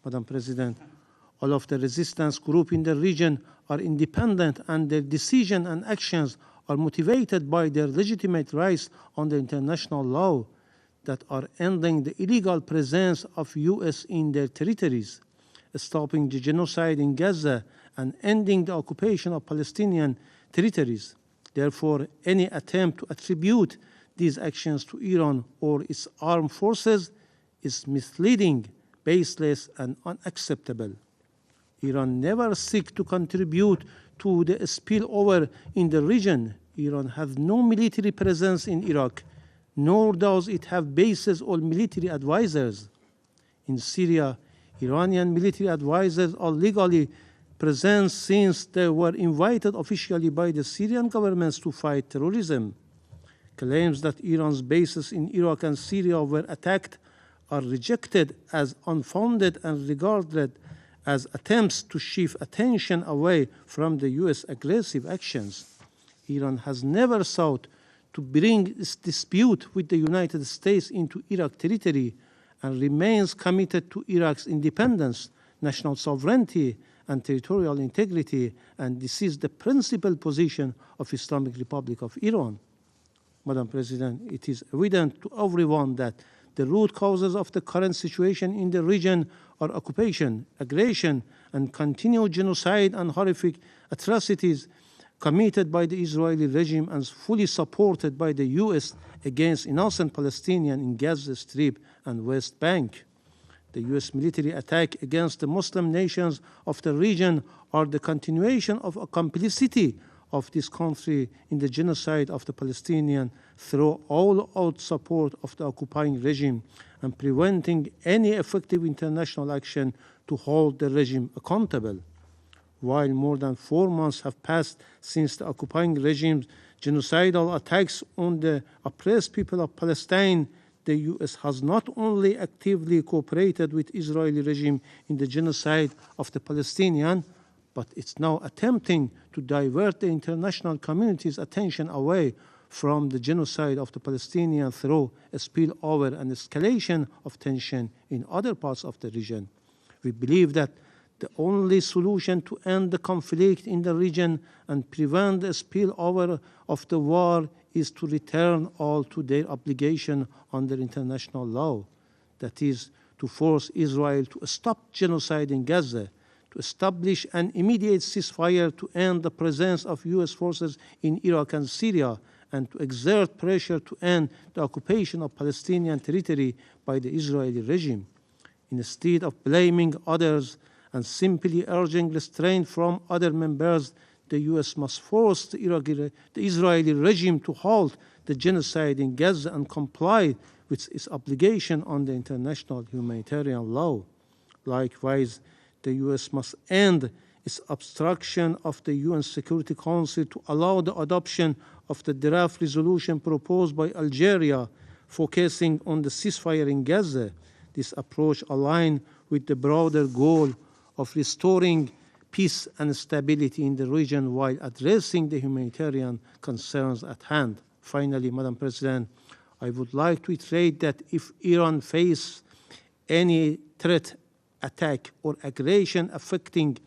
Madam President, all of the resistance groups in the region are independent, and their decisions and actions are motivated by their legitimate rights under international law that are ending the illegal presence of US in their territories, stopping the genocide in Gaza, and ending the occupation of Palestinian territories. Therefore, any attempt to attribute these actions to Iran or its armed forces is misleading, baseless, and unacceptable. Iran never seeks to contribute to the spillover in the region. Iran has no military presence in Iraq, nor does it have bases or military advisors. In Syria, Iranian military advisors are legally present since they were invited officially by the Syrian governments to fight terrorism. Claims that Iran's bases in Iraq and Syria were attacked are rejected as unfounded and regarded as attempts to shift attention away from the U.S. aggressive actions. Iran has never sought to bring this dispute with the United States into Iraq territory and remains committed to Iraq's independence, national sovereignty, and territorial integrity, and this is the principal position of Islamic Republic of Iran. Madam President, it is evident to everyone that the root causes of the current situation in the region are occupation, aggression, and continued genocide and horrific atrocities committed by the Israeli regime and fully supported by the U.S. against innocent Palestinians in Gaza Strip and West Bank. The U.S. military attack against the Muslim nations of the region are the continuation of a complicity of this country in the genocide of the Palestinians through all-out support of the occupying regime and preventing any effective international action to hold the regime accountable. While more than 4 months have passed since the occupying regime's genocidal attacks on the oppressed people of Palestine, the U.S. has not only actively cooperated with the Israeli regime in the genocide of the Palestinians, but it's now attempting to divert the international community's attention away from the genocide of the Palestinians through a spillover and escalation of tension in other parts of the region. We believe that the only solution to end the conflict in the region and prevent the spillover of the war is to return all to their obligation under international law. That is, to force Israel to stop genocide in Gaza, to establish an immediate ceasefire to end the presence of U.S. forces in Iraq and Syria, and to exert pressure to end the occupation of Palestinian territory by the Israeli regime. Instead of blaming others and simply urging restraint from other members, the U.S. must force the Israeli regime to halt the genocide in Gaza and comply with its obligation under international humanitarian law. Likewise, the U.S. must end its obstruction of the UN Security Council to allow the adoption of the draft resolution proposed by Algeria, focusing on the ceasefire in Gaza. This approach aligns with the broader goal of restoring peace and stability in the region while addressing the humanitarian concerns at hand. Finally, Madam President, I would like to reiterate that if Iran faces any threat, attack, or aggression affecting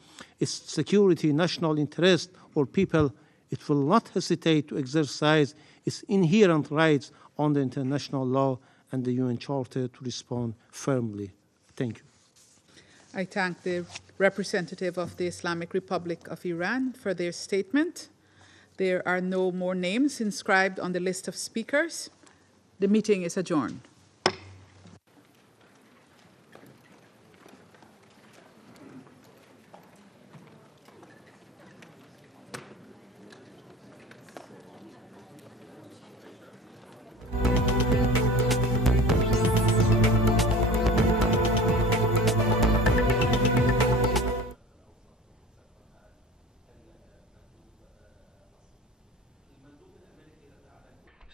its security, national interest, or people, it will not hesitate to exercise its inherent rights under international law and the UN Charter to respond firmly. Thank you. I thank the representative of the Islamic Republic of Iran for their statement. There are no more names inscribed on the list of speakers. The meeting is adjourned.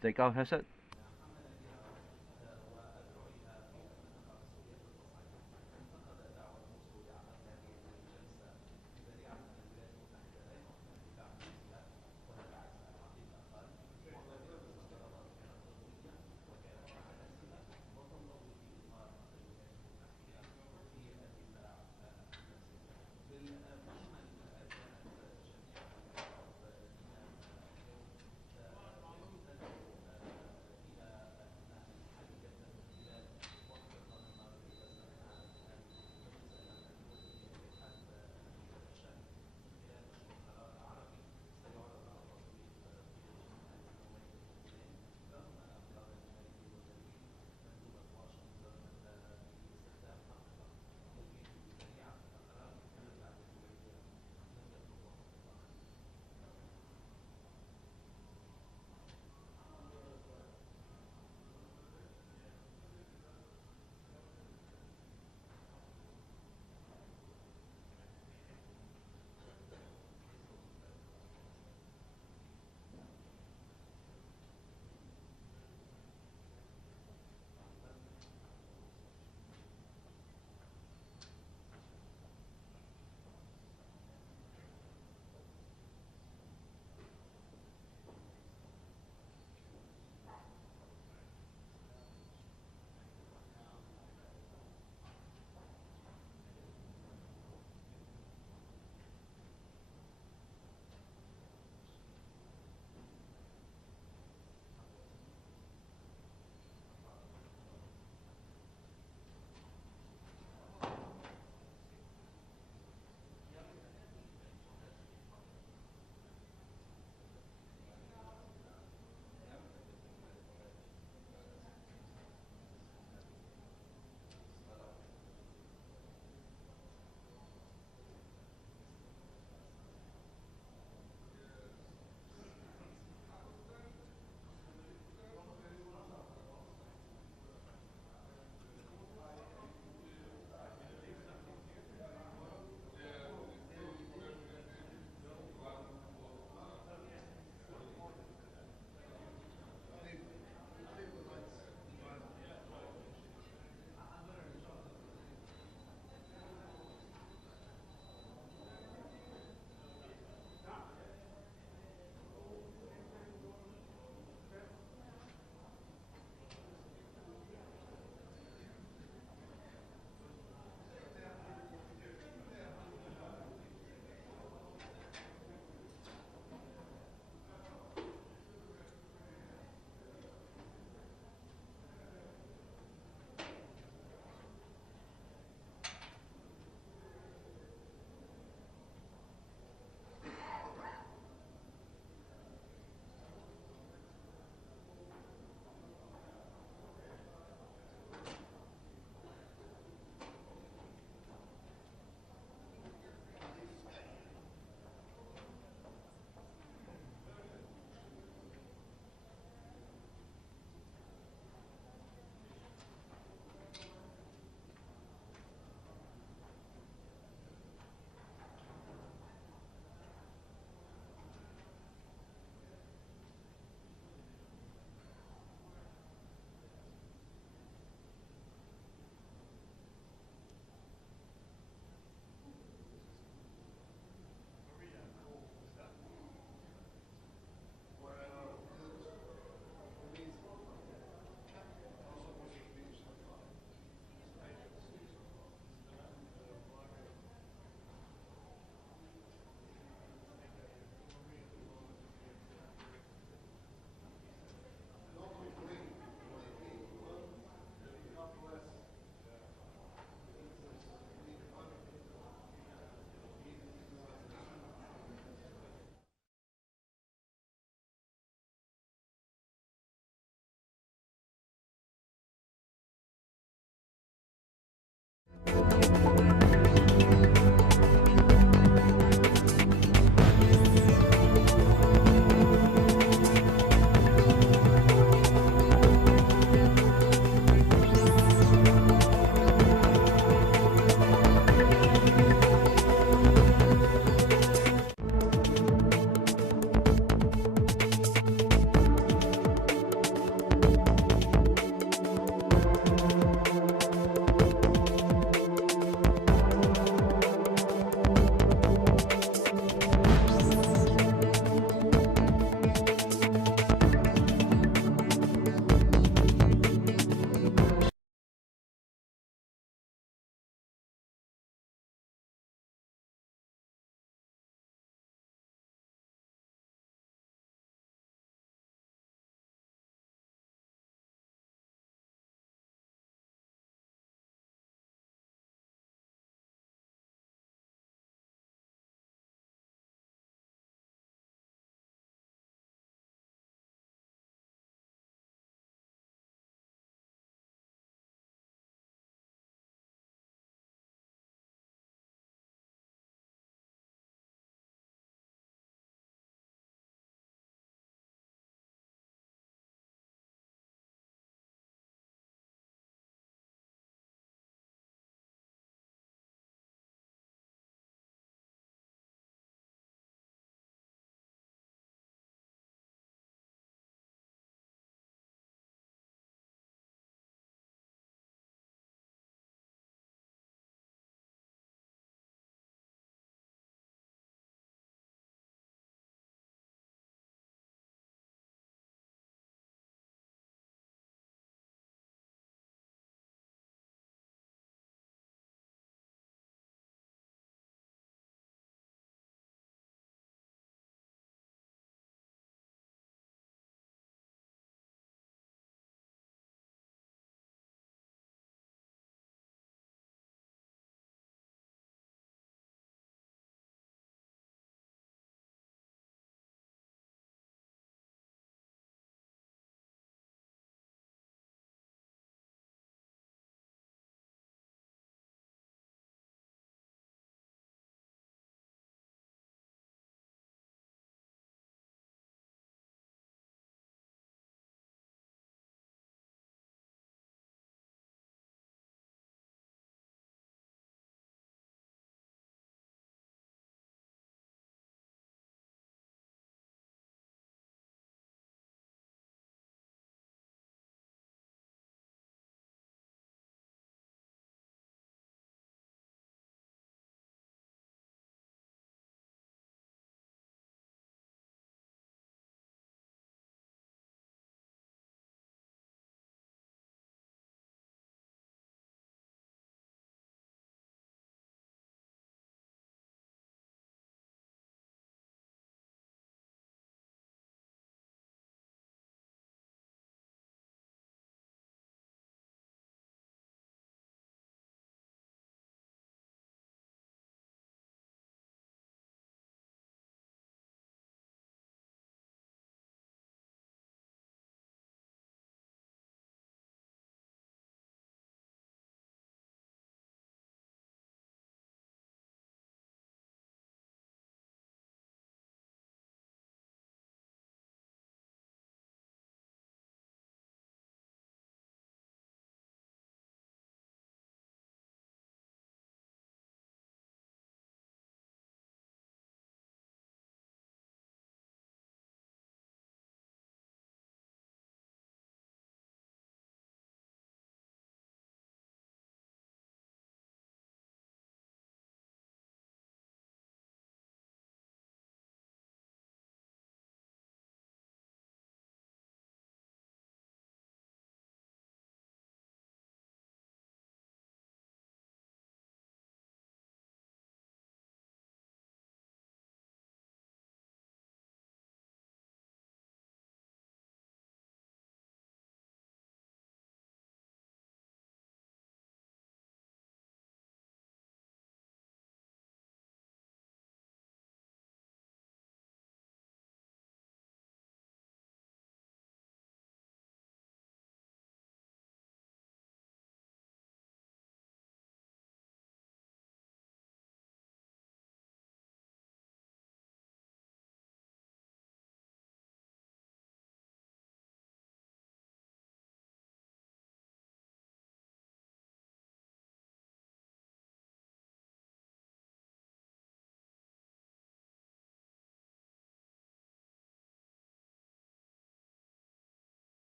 Stakeout has it.